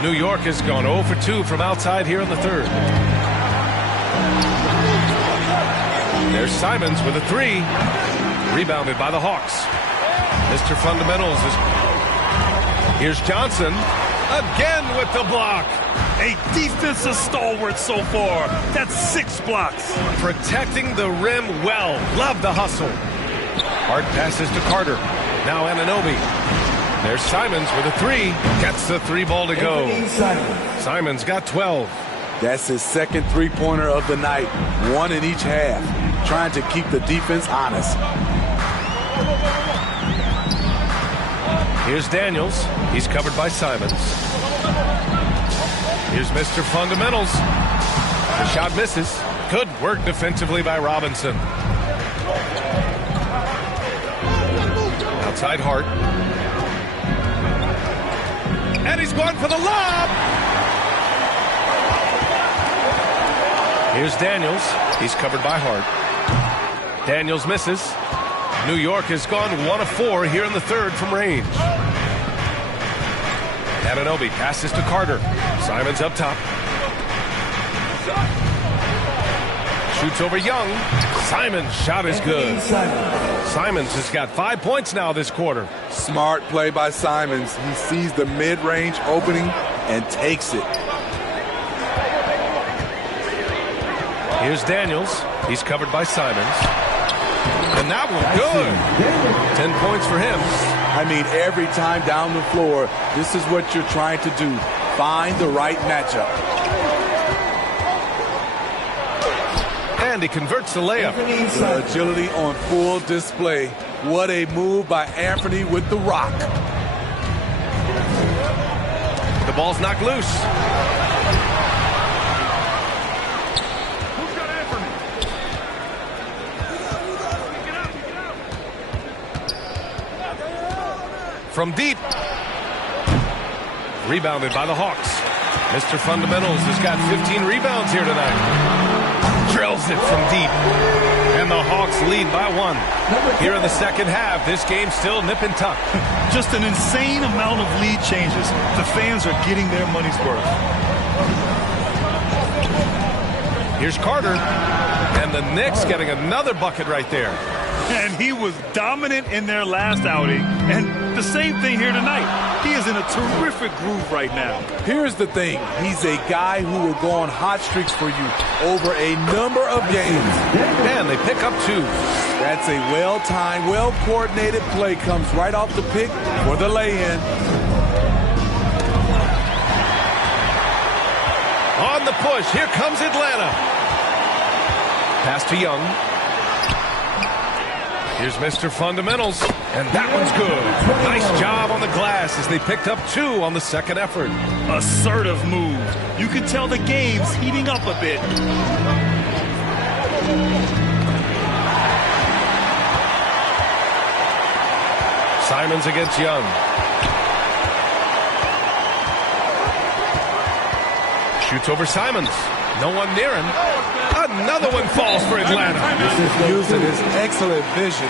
New York has gone 0 for 2 from outside here in the third. There's Simons with a 3. Rebounded by the Hawks. Mr. Fundamentals is... Here's Johnson. Again with the block. A defensive stalwart so far. That's 6 blocks. Protecting the rim well. Love the hustle. Hard passes to Carter. Now Anunoby. There's Simons with a 3. Gets the 3 ball to go. Simons got 12. That's his second three-pointer of the night. 1 in each half. Trying to keep the defense honest. Here's Daniels. He's covered by Simons. Here's Mr. Fundamentals. The shot misses. Good work defensively by Robinson. Outside Hart. And he's going for the lob. Here's Daniels. He's covered by Hart. Daniels misses. New York has gone 1 of 4 here in the third from range. Anunoby passes to Carter. Simons up top. Shoots over Young. Simons' shot is good. Simons has got 5 points now this quarter. Smart play by Simons. He sees the mid-range opening and takes it. Here's Daniels. He's covered by Simons. And that one good. 10 points for him. I mean, every time down the floor, this is what you're trying to do. Find the right matchup. And he converts the layup. The agility on full display. What a move by Anthony with the rock. The ball's knocked loose. From deep. Rebounded by the Hawks. Mr. Fundamentals has got 15 rebounds here tonight. Drills it from deep. And the Hawks lead by 1. Here in the second half, this game's still nip and tuck. Just an insane amount of lead changes. The fans are getting their money's worth. Here's Carter. And the Knicks getting another bucket right there. And he was dominant in their last outing. And the same thing here tonight. He is in a terrific groove right now. Here's the thing. He's a guy who will go on hot streaks for you over a number of games. And they pick up 2. That's a well-timed, well-coordinated play. Comes right off the pick for the lay-in. On the push. Here comes Atlanta. Pass to Young. Here's Mr. Fundamentals, and that one's good. Nice job on the glass as they picked up 2 on the second effort. Assertive move. You can tell the game's heating up a bit. Simons against Young. Shoots over Simons. No one near him. Another one falls for Atlanta. Using his excellent vision,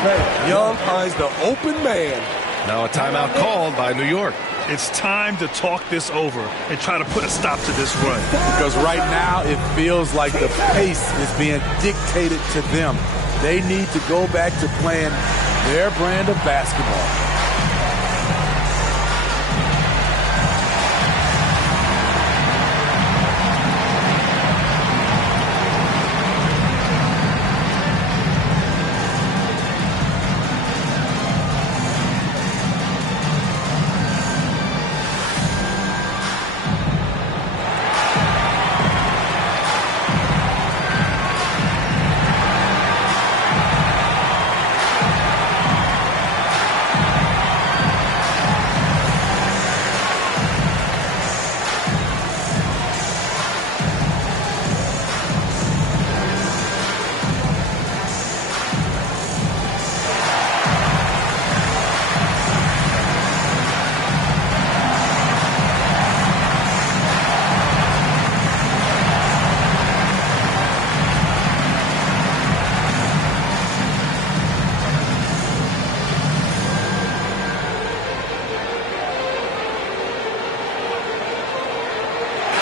Young finds the open man. Now a timeout called by New York. It's time to talk this over and try to put a stop to this run. Because right now it feels like the pace is being dictated to them. They need to go back to playing their brand of basketball.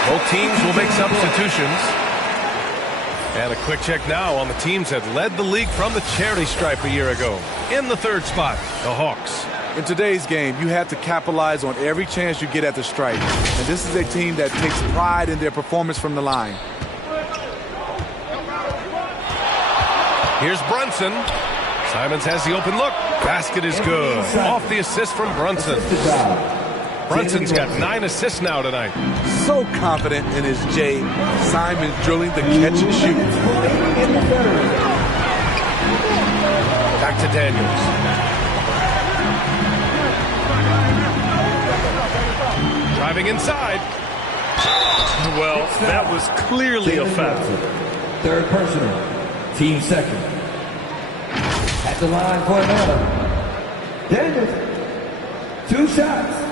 Both teams will make substitutions. And a quick check now on the teams that led the league from the charity stripe a year ago. In the third spot, the Hawks. In today's game, you have to capitalize on every chance you get at the stripe. And this is a team that takes pride in their performance from the line. Here's Brunson. Simons has the open look. Basket is good. Off the assist from Brunson. Brunson's got 9 assists now tonight. So confident in his J. Simons drilling the catch and shoot. Back to Daniels. Driving inside. Well, that was clearly a foul. Third personal. Team second. At the line for another. Daniels. 2 shots.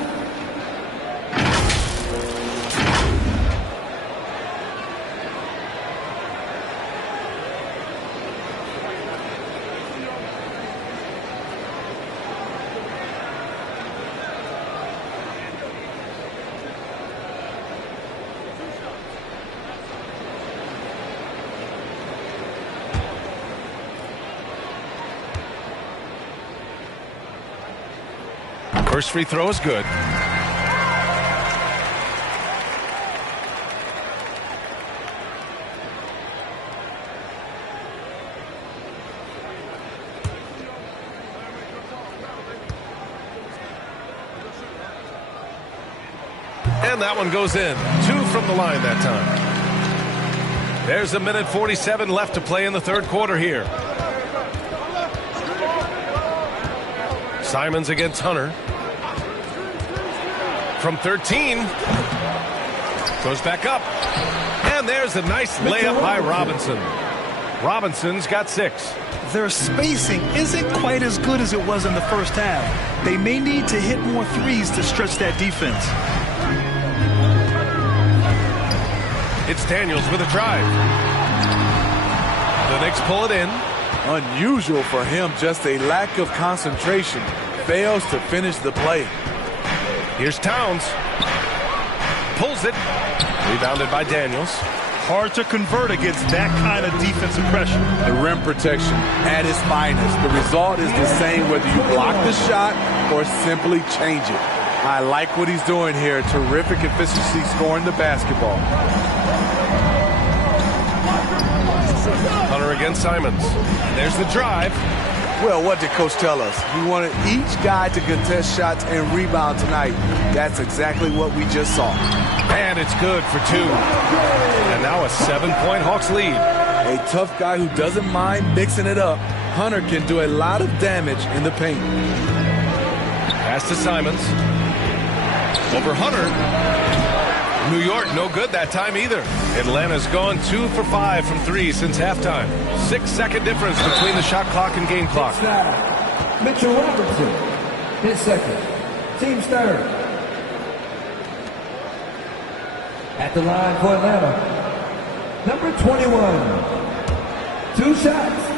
First free throw is good. And that one goes in. 2 from the line that time. There's a minute 47 left to play in the third quarter here. Simons against Hunter. From 13. Goes back up. And there's a nice layup by Robinson. Robinson's got 6. Their spacing isn't quite as good as it was in the first half. They may need to hit more threes to stretch that defense. It's Daniels with a drive. The Knicks pull it in. Unusual for him, just a lack of concentration. Fails to finish the play. Here's Towns. Pulls it. Rebounded by Daniels. Hard to convert against that kind of defensive pressure. The rim protection at its finest. The result is the same whether you block the shot or simply change it. I like what he's doing here. Terrific efficiency scoring the basketball. Hunter against Simons. There's the drive. Well, what did Coach tell us? He wanted each guy to contest shots and rebound tonight. That's exactly what we just saw. And it's good for 2. And now a 7-point Hawks lead. A tough guy who doesn't mind mixing it up. Hunter can do a lot of damage in the paint. Pass to Simons. Over Hunter. New York, no good that time either. Atlanta's gone 2 for 5 from 3 since halftime. 6-second difference between the shot clock and game clock. Mitchell Robertson, his second. Team's third. At the line for Atlanta, number 21. 2 shots.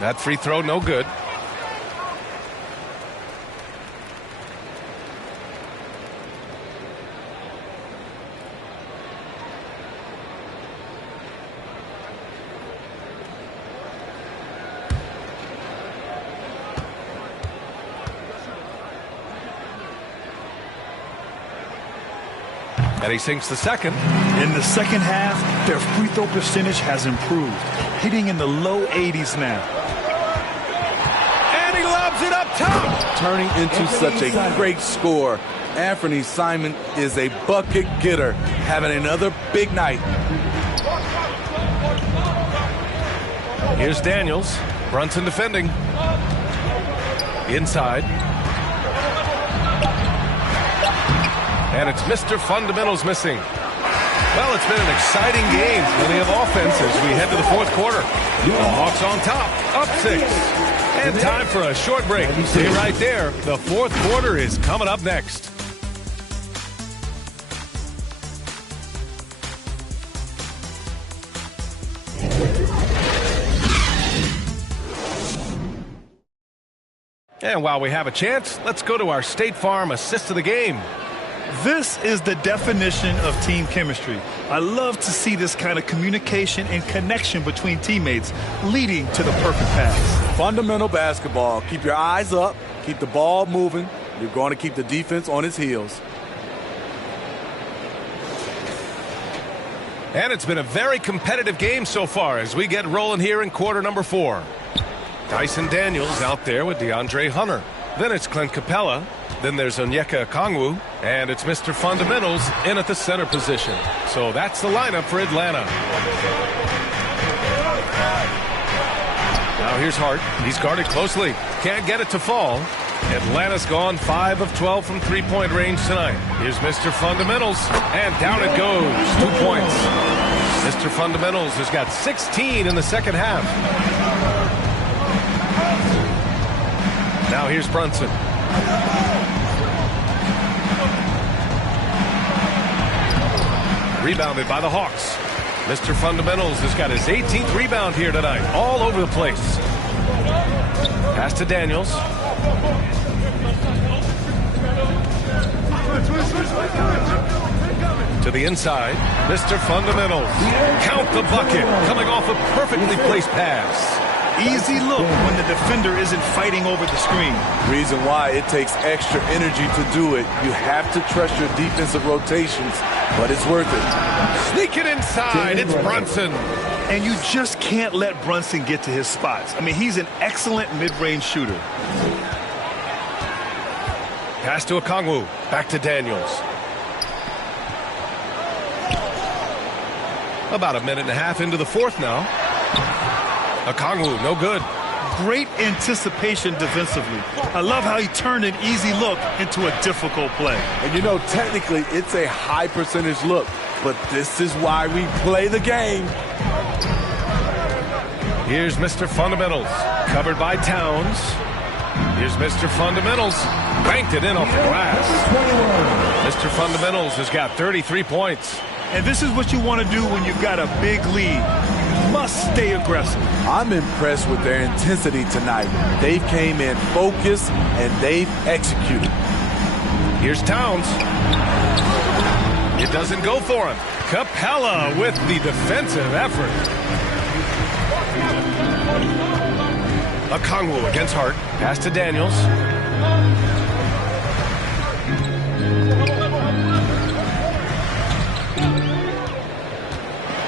That free throw, no good. And he sinks the second. In the second half, their free throw percentage has improved, hitting in the low 80s now. And he lobs it up top. Turning into such a great scorer. Anthony Simon is a bucket getter, having another big night. Here's Daniels. Brunson defending. Inside. And it's Mr. Fundamentals missing. Well, it's been an exciting game. Plenty of offense as we head to the fourth quarter. The Hawks on top, up 6. And time for a short break. Stay right there. The fourth quarter is coming up next. And while we have a chance, let's go to our State Farm assist of the game. This is the definition of team chemistry. I love to see this kind of communication and connection between teammates leading to the perfect pass. Fundamental basketball. Keep your eyes up. Keep the ball moving. You're going to keep the defense on its heels. And it's been a very competitive game so far as we get rolling here in quarter number 4. Dyson Daniels out there with DeAndre Hunter. Then it's Clint Capella. Then there's Onyeka Okongwu. And it's Mr. Fundamentals in at the center position. So that's the lineup for Atlanta. Now here's Hart. He's guarded closely. Can't get it to fall. Atlanta's gone 5 of 12 from three-point range tonight. Here's Mr. Fundamentals. And down it goes. 2 points. Mr. Fundamentals has got 16 in the second half. Now here's Brunson. Rebounded by the Hawks. Mr. Fundamentals has got his 18th rebound here tonight. All over the place. Pass to Daniels. To the inside. Mr. Fundamentals. Count the bucket. Coming off a perfectly placed pass. Easy look when the defender isn't fighting over the screen. Reason why it takes extra energy to do it. You have to trust your defensive rotations, but it's worth it. Sneak it inside. It's Brunson. And you just can't let Brunson get to his spots. I mean, he's an excellent mid-range shooter. Pass to Okongwu. Back to Daniels. About a minute and a half into the fourth now. Okongwu, no good. Great anticipation defensively. I love how he turned an easy look into a difficult play. And you know, technically, it's a high percentage look, but this is why we play the game. Here's Mr. Fundamentals, covered by Towns. Here's Mr. Fundamentals, banked it in off the glass. Mr. Fundamentals has got 33 points. And this is what you want to do when you've got a big lead. You must stay aggressive. I'm impressed with their intensity tonight. They came in focused and they've executed. Here's Towns. It doesn't go for him. Capella with the defensive effort. Okongwu against Hart. Pass to Daniels.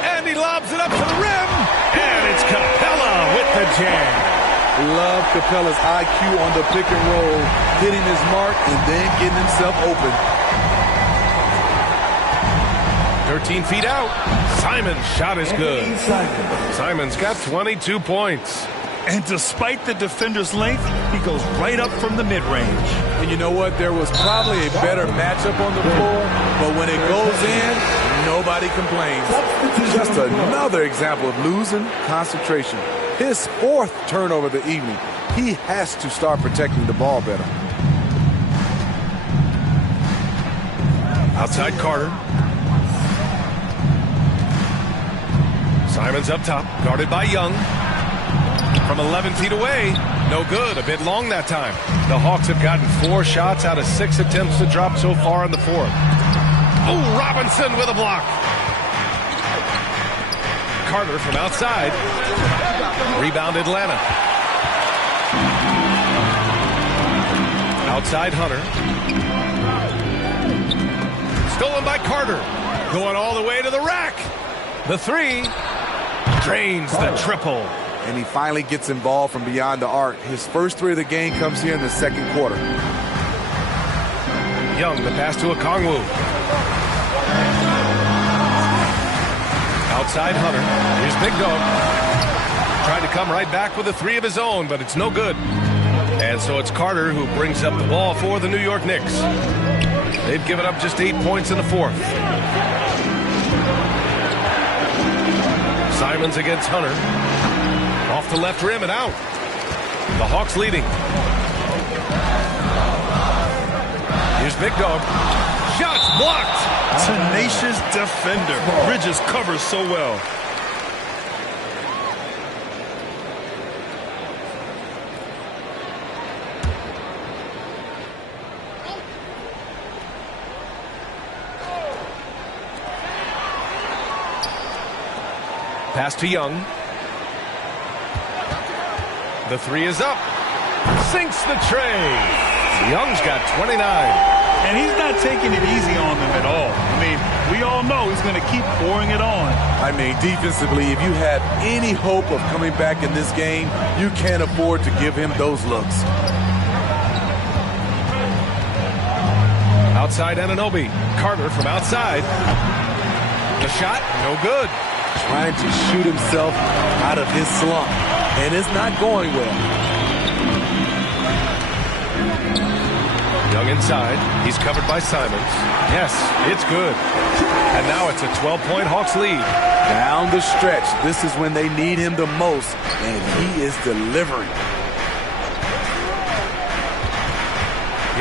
And he lobs it up to the rim. And it's Capella with the jam. Love Capella's IQ on the pick and roll, hitting his mark and then getting himself open. 13 feet out. Simon's shot is good. Simon's got 22 points. And despite the defender's length, he goes right up from the mid-range. And you know what? There was probably a better matchup on the floor, but when it goes in, nobody complains. Just another example of losing concentration. His 4th turnover of the evening. He has to start protecting the ball better. Outside Carter. Simon's up top, guarded by Young. From 11 feet away, no good, a bit long that time. The Hawks have gotten 4 shots out of 6 attempts to drop so far in the 4th. Oh, Robinson with a block. Carter from outside. Rebound Atlanta. Outside Hunter. Stolen by Carter. Going all the way to the rack. The 3 drains the triple. And he finally gets involved from beyond the arc. His first 3 of the game comes here in the 2nd quarter. Young, the pass to Okongwu. Outside Hunter. Here's Big Dog. Tried to come right back with a 3 of his own, but it's no good. And so it's Carter who brings up the ball for the New York Knicks. They've given up just 8 points in the 4th. Simons against Hunter. Off the left rim and out. The Hawks leading. Here's Big Dog. Shots blocked. Tenacious defender. Bridges covers so well. Pass to Young. The 3 is up. Sinks the tray. Young's got 29. And he's not taking it easy on them at all. I mean, we all know he's going to keep pouring it on. I mean, defensively, if you have any hope of coming back in this game, you can't afford to give him those looks. Outside Anunoby. Carter from outside. The shot, no good. Trying to shoot himself out of his slump. And it's not going well. Young inside. He's covered by Simons. Yes, it's good. And now it's a 12-point Hawks lead. Down the stretch, this is when they need him the most, and he is delivering.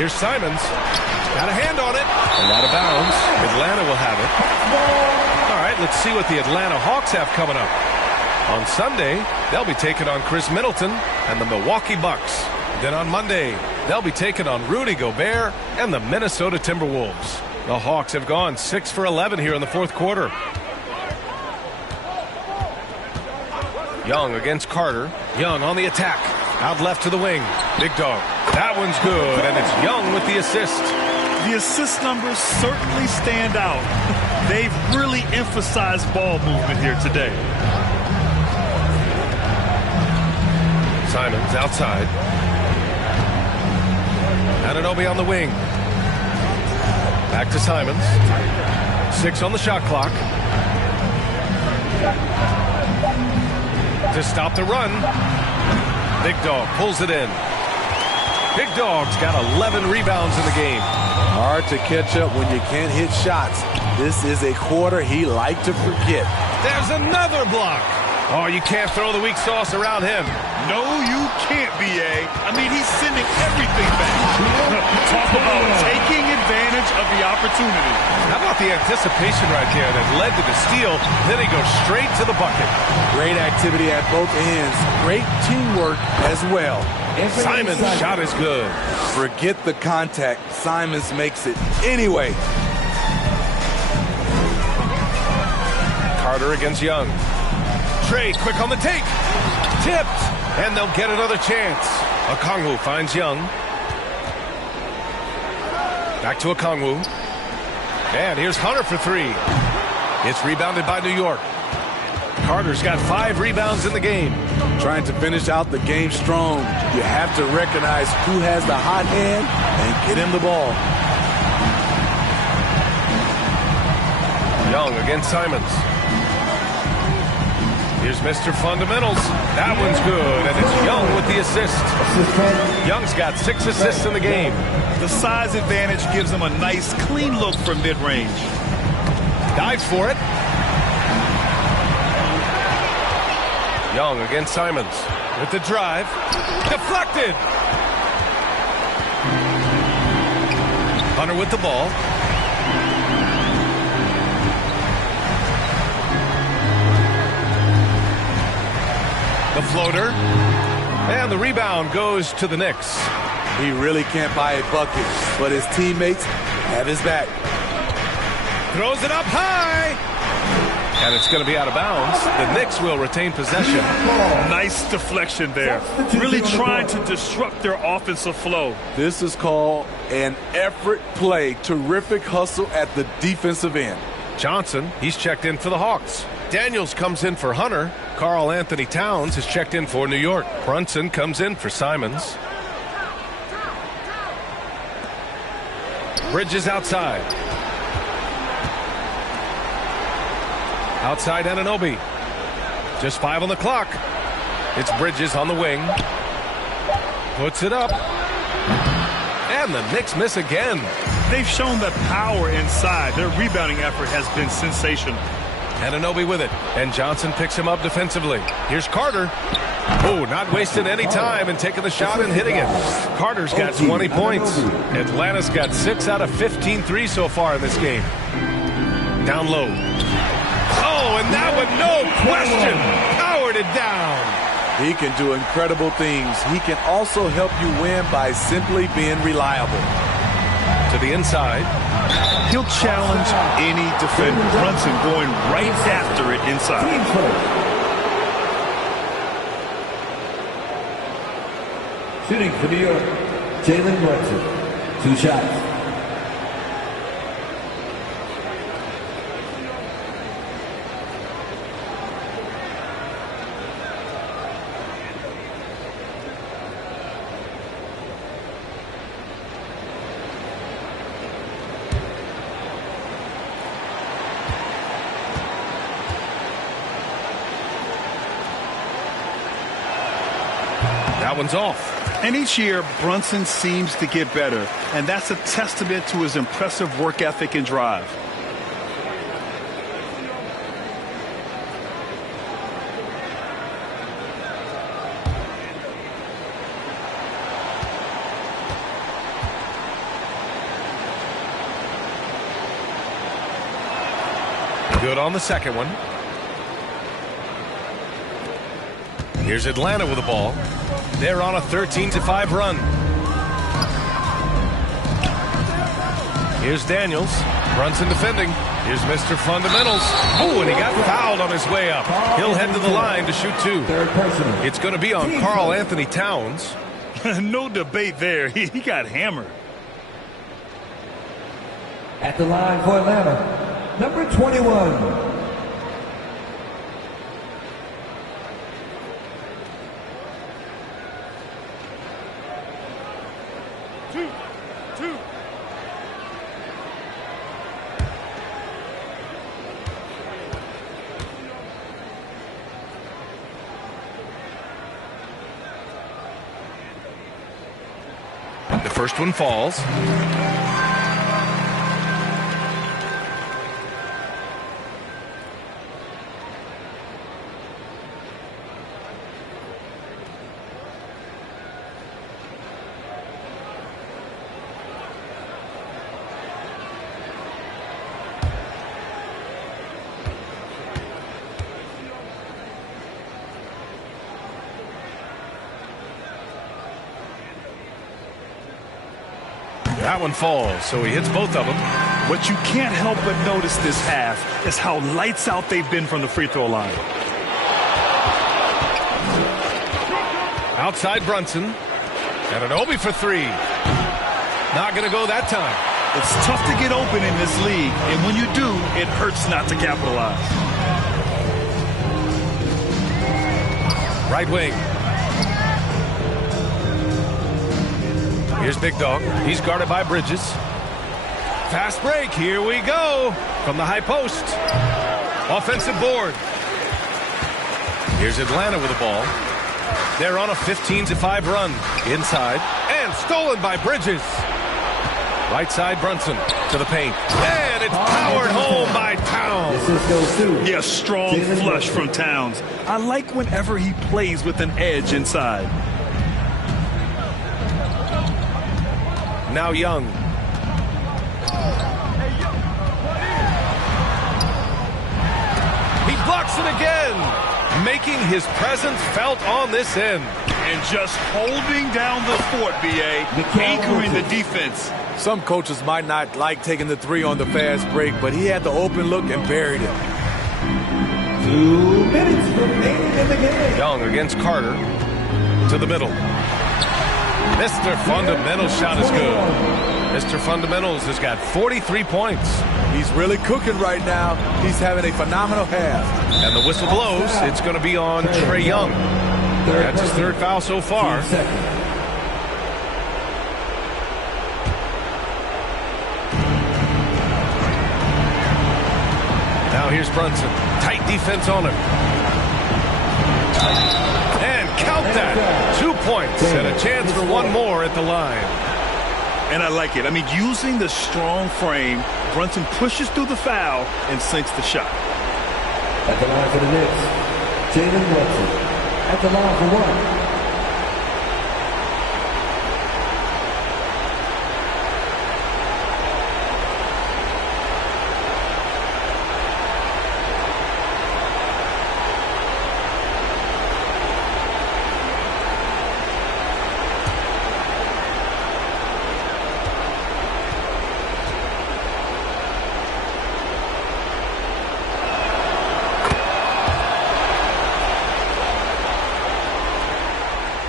Here's Simons. Got a hand on it. And out of bounds. Atlanta will have it. All right, let's see what the Atlanta Hawks have coming up. On Sunday, they'll be taking on Chris Middleton and the Milwaukee Bucks. Then on Monday, they'll be taking on Rudy Gobert and the Minnesota Timberwolves. The Hawks have gone 6 for 11 here in the 4th quarter. Young against Carter. Young on the attack. Out left to the wing. Big Dog. That one's good, and it's Young with the assist. The assist numbers certainly stand out. They've really emphasized ball movement here today. Simons outside. Anunoby on the wing. Back to Simons. 6 on the shot clock. To stop the run. Big Dog pulls it in. Big Dog's got 11 rebounds in the game. Hard to catch up when you can't hit shots. This is a quarter he liked to forget. There's another block. Oh, you can't throw the weak sauce around him. No, you can't, B.A. I mean, he's sending everything back. Talk about taking advantage of the opportunity. How about the anticipation right there that led to the steal? Then he goes straight to the bucket. Great activity at both ends. Great teamwork as well. Simons' shot is good. Forget the contact. Simons makes it anyway. Carter against Young. Trey quick on the take. Tipped. And they'll get another chance. Okongwu finds Young. Back to Okongwu. And here's Hunter for 3. It's rebounded by New York. Carter's got 5 rebounds in the game. Trying to finish out the game strong. You have to recognize who has the hot hand and get him the ball. Young against Simons. Here's Mr. Fundamentals. That one's good, and it's Young with the assist. Young's got 6 assists in the game. The size advantage gives him a nice, clean look from mid-range. Dives for it. Young against Simons with the drive. Deflected. Hunter with the ball. The floater. And the rebound goes to the Knicks. He really can't buy a bucket, but his teammates have his back. Throws it up high. And it's going to be out of bounds. The Knicks will retain possession. Nice deflection there. Really trying to disrupt their offensive flow. This is called an effort play. Terrific hustle at the defensive end. Johnson, he's checked in for the Hawks. Daniels comes in for Hunter. Karl Anthony Towns has checked in for New York. Brunson comes in for Simons. Bridges outside. Outside Anunoby. Just 5 on the clock. It's Bridges on the wing. Puts it up. And the Knicks miss again. They've shown that power inside. Their rebounding effort has been sensational. Anunoby with it. And Johnson picks him up defensively. Here's Carter. Oh, not wasting any time and taking the shot and hitting it. Carter's got 20 points. Atlanta's got 6 out of 15 threes so far in this game. Down low. Oh, and that one, no question, powered it down. He can do incredible things. He can also help you win by simply being reliable. To the inside. He'll challenge any defender. Brunson going right after it inside. Shooting for New York, Jalen Brunson. 2 shots. That one's off. And each year, Brunson seems to get better, and that's a testament to his impressive work ethic and drive. Good on the second one. Here's Atlanta with the ball. They're on a 13-5 run. Here's Daniels. Brunson defending. Here's Mr. Fundamentals. Oh, and he got fouled on his way up. He'll head to the line to shoot 2. It's going to be on Karl Anthony Towns. No debate there. He got hammered. At the line for Atlanta, number 21. The first one falls. That one falls, so he hits both of them. What you can't help but notice this half is how lights out they've been from the free throw line. Outside Brunson. Anunoby for 3. Not going to go that time. It's tough to get open in this league, and when you do, it hurts not to capitalize. Right wing. Here's Big Dog. He's guarded by Bridges. Fast break. Here we go. From the high post. Offensive board. Here's Atlanta with the ball. They're on a 15-5 run. Inside. And stolen by Bridges. Right side, Brunson to the paint. And it's powered home by Towns. Yeah, strong flush from Towns. I like whenever he plays with an edge inside. Now Young. He blocks it again, making his presence felt on this end. And just holding down the fort, B.A., anchoring the defense. Some coaches might not like taking the three on the fast break, but he had the open look and buried it. 2 minutes remaining in the game. Young against Carter to the middle. Mr. Fundamental's shot is good. Mr. Fundamentals has got 43 points. He's really cooking right now. He's having a phenomenal half. And the whistle blows. It's going to be on Trae Young. That's his third foul so far. Now here's Brunson. Tight defense on him. And count that. 2 points and a chance for one more at the line. And I like it. I mean, using the strong frame, Brunson pushes through the foul and sinks the shot. At the line for the Knicks, Jalen Brunson. At the line for one.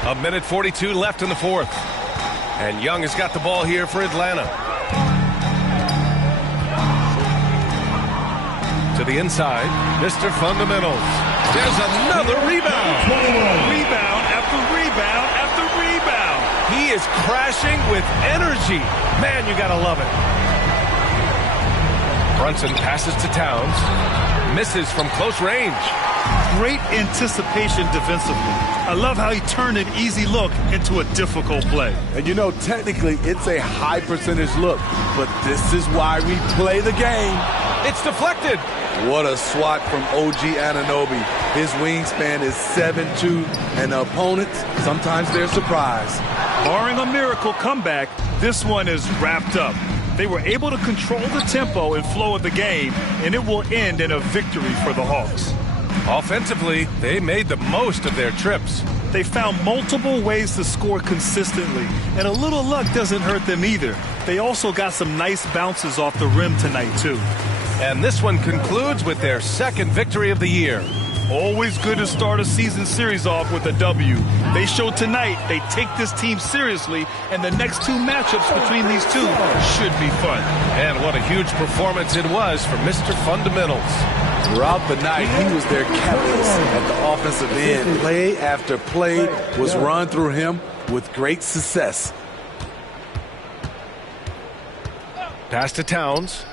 A minute 42 left in the fourth. And Young has got the ball here for Atlanta. To the inside, Mr. Fundamentals. There's another rebound. Rebound after rebound after rebound. He is crashing with energy. Man, you gotta love it. Brunson passes to Towns. Misses from close range. Great anticipation defensively. I love how he turned an easy look into a difficult play. And you know, technically, it's a high percentage look, but this is why we play the game. It's deflected. What a swat from OG Anunoby. His wingspan is 7'2", and the opponents, sometimes they're surprised. Barring a miracle comeback, this one is wrapped up. They were able to control the tempo and flow of the game, and it will end in a victory for the Hawks. Offensively, they made the most of their trips. They found multiple ways to score consistently, and a little luck doesn't hurt them either. They also got some nice bounces off the rim tonight, too. And this one concludes with their second victory of the year. Always good to start a season series off with a W. They showed tonight they take this team seriously, and the next two matchups between these two should be fun. And what a huge performance it was for Mr. Fundamentals. Throughout the night, he was their catalyst at the offensive end. Play after play was run through him with great success. Pass to Towns.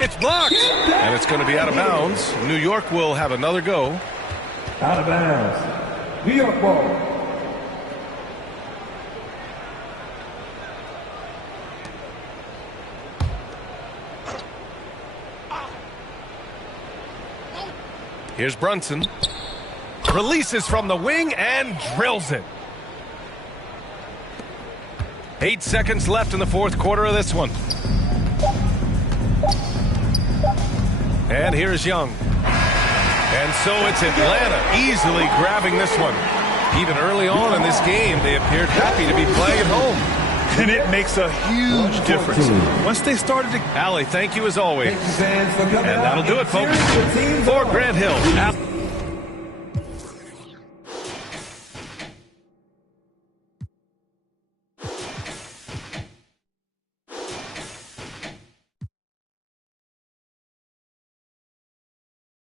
It's blocked, and it's going to be out of bounds. New York will have another go. Out of bounds. New York ball. Here's Brunson. Releases from the wing and drills it. 8 seconds left in the fourth quarter of this one. And here's Young. And so it's Atlanta easily grabbing this one. Even early on in this game, they appeared happy to be playing at home. And it makes a huge difference. Once they started to... Allie, thank you as always. And that'll do it, folks. For Grant Hill.